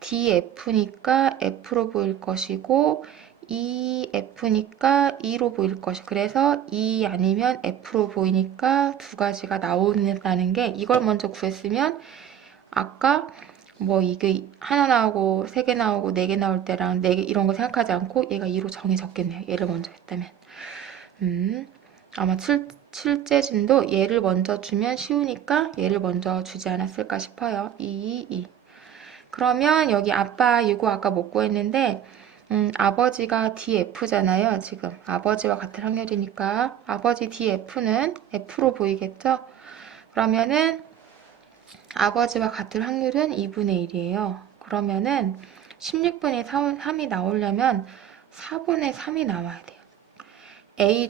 DF니까 F로 보일 것이고 EF니까 E로 보일 것이 그래서 E 아니면 F로 보이니까 2가지가 나온다는 게 이걸 먼저 구했으면 아까 뭐 이게 하나 나오고 3개 나오고 4개 나올 때랑 4개 이런 거 생각하지 않고 얘가 2로 정해졌겠네요. 얘를 먼저 했다면 아마 출제진도 얘를 먼저 주면 쉬우니까 얘를 먼저 주지 않았을까 싶어요. 2. 그러면 여기 아빠 이거 아까 못 구했는데 아버지가 DF잖아요. 지금 아버지와 같은 확률이니까 아버지 DF는 F로 보이겠죠? 그러면은 아버지와 같은 확률은 2분의 1이에요. 그러면은 16분의 3이 나오려면 4분의 3이 나와야 돼요. A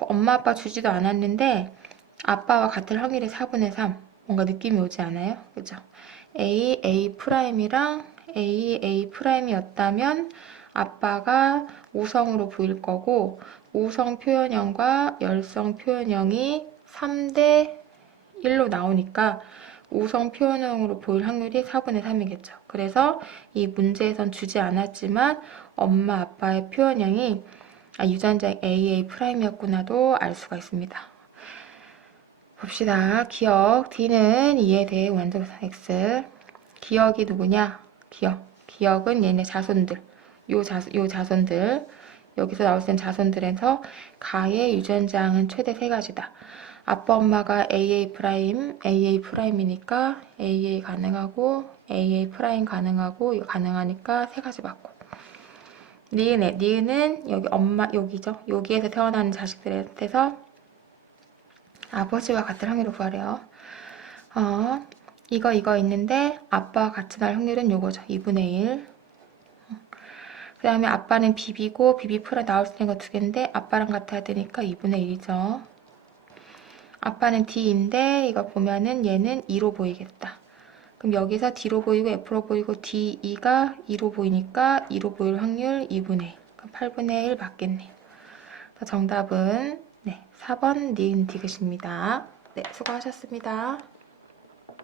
엄마 아빠 주지도 않았는데 아빠와 같을 확률이 4분의 3. 뭔가 느낌이 오지 않아요? 그죠? A 프라임이랑 A 프라임이었다면 아빠가 우성으로 보일 거고 우성 표현형과 열성 표현형이 3대 1로 나오니까 우성 표현형으로 보일 확률이 4분의 3이겠죠. 그래서 이 문제에선 주지 않았지만 엄마 아빠의 표현형이 유전자 AA 프라임이었구나도 알 수가 있습니다. 봅시다. 기억 D는 2에 대해 원점선 X. 기억이 누구냐? 기억은 얘네 자손들. 요 자손들. 여기서 나올 수 있는 자손들에서 가의 유전자항은 최대 3가지다. 아빠 엄마가 AA 프라임이니까 AA 가능하고 AA 프라임 가능하고 가능하니까 3가지 받고. 니은은 여기 여기죠. 여기에서 태어나는 자식들한테서 아버지와 같을 확률을 구하래요. 이거 있는데 아빠와 같이 날 확률은 요거죠. 2분의 1. 그 다음에 아빠는 BB고 BB 프라임 나올 수 있는 거 2개인데 아빠랑 같아야 되니까 2분의 1이죠. 아빠는 D인데 이거 보면은 얘는 2로 보이겠다. 그럼 여기서 D로 보이고 F로 보이고 D2가 2로 보이니까 2로 보일 확률 2분의 1. 그럼 8분의 1 받겠네요. 정답은 4번 니은 디귿입니다. 네, 수고하셨습니다.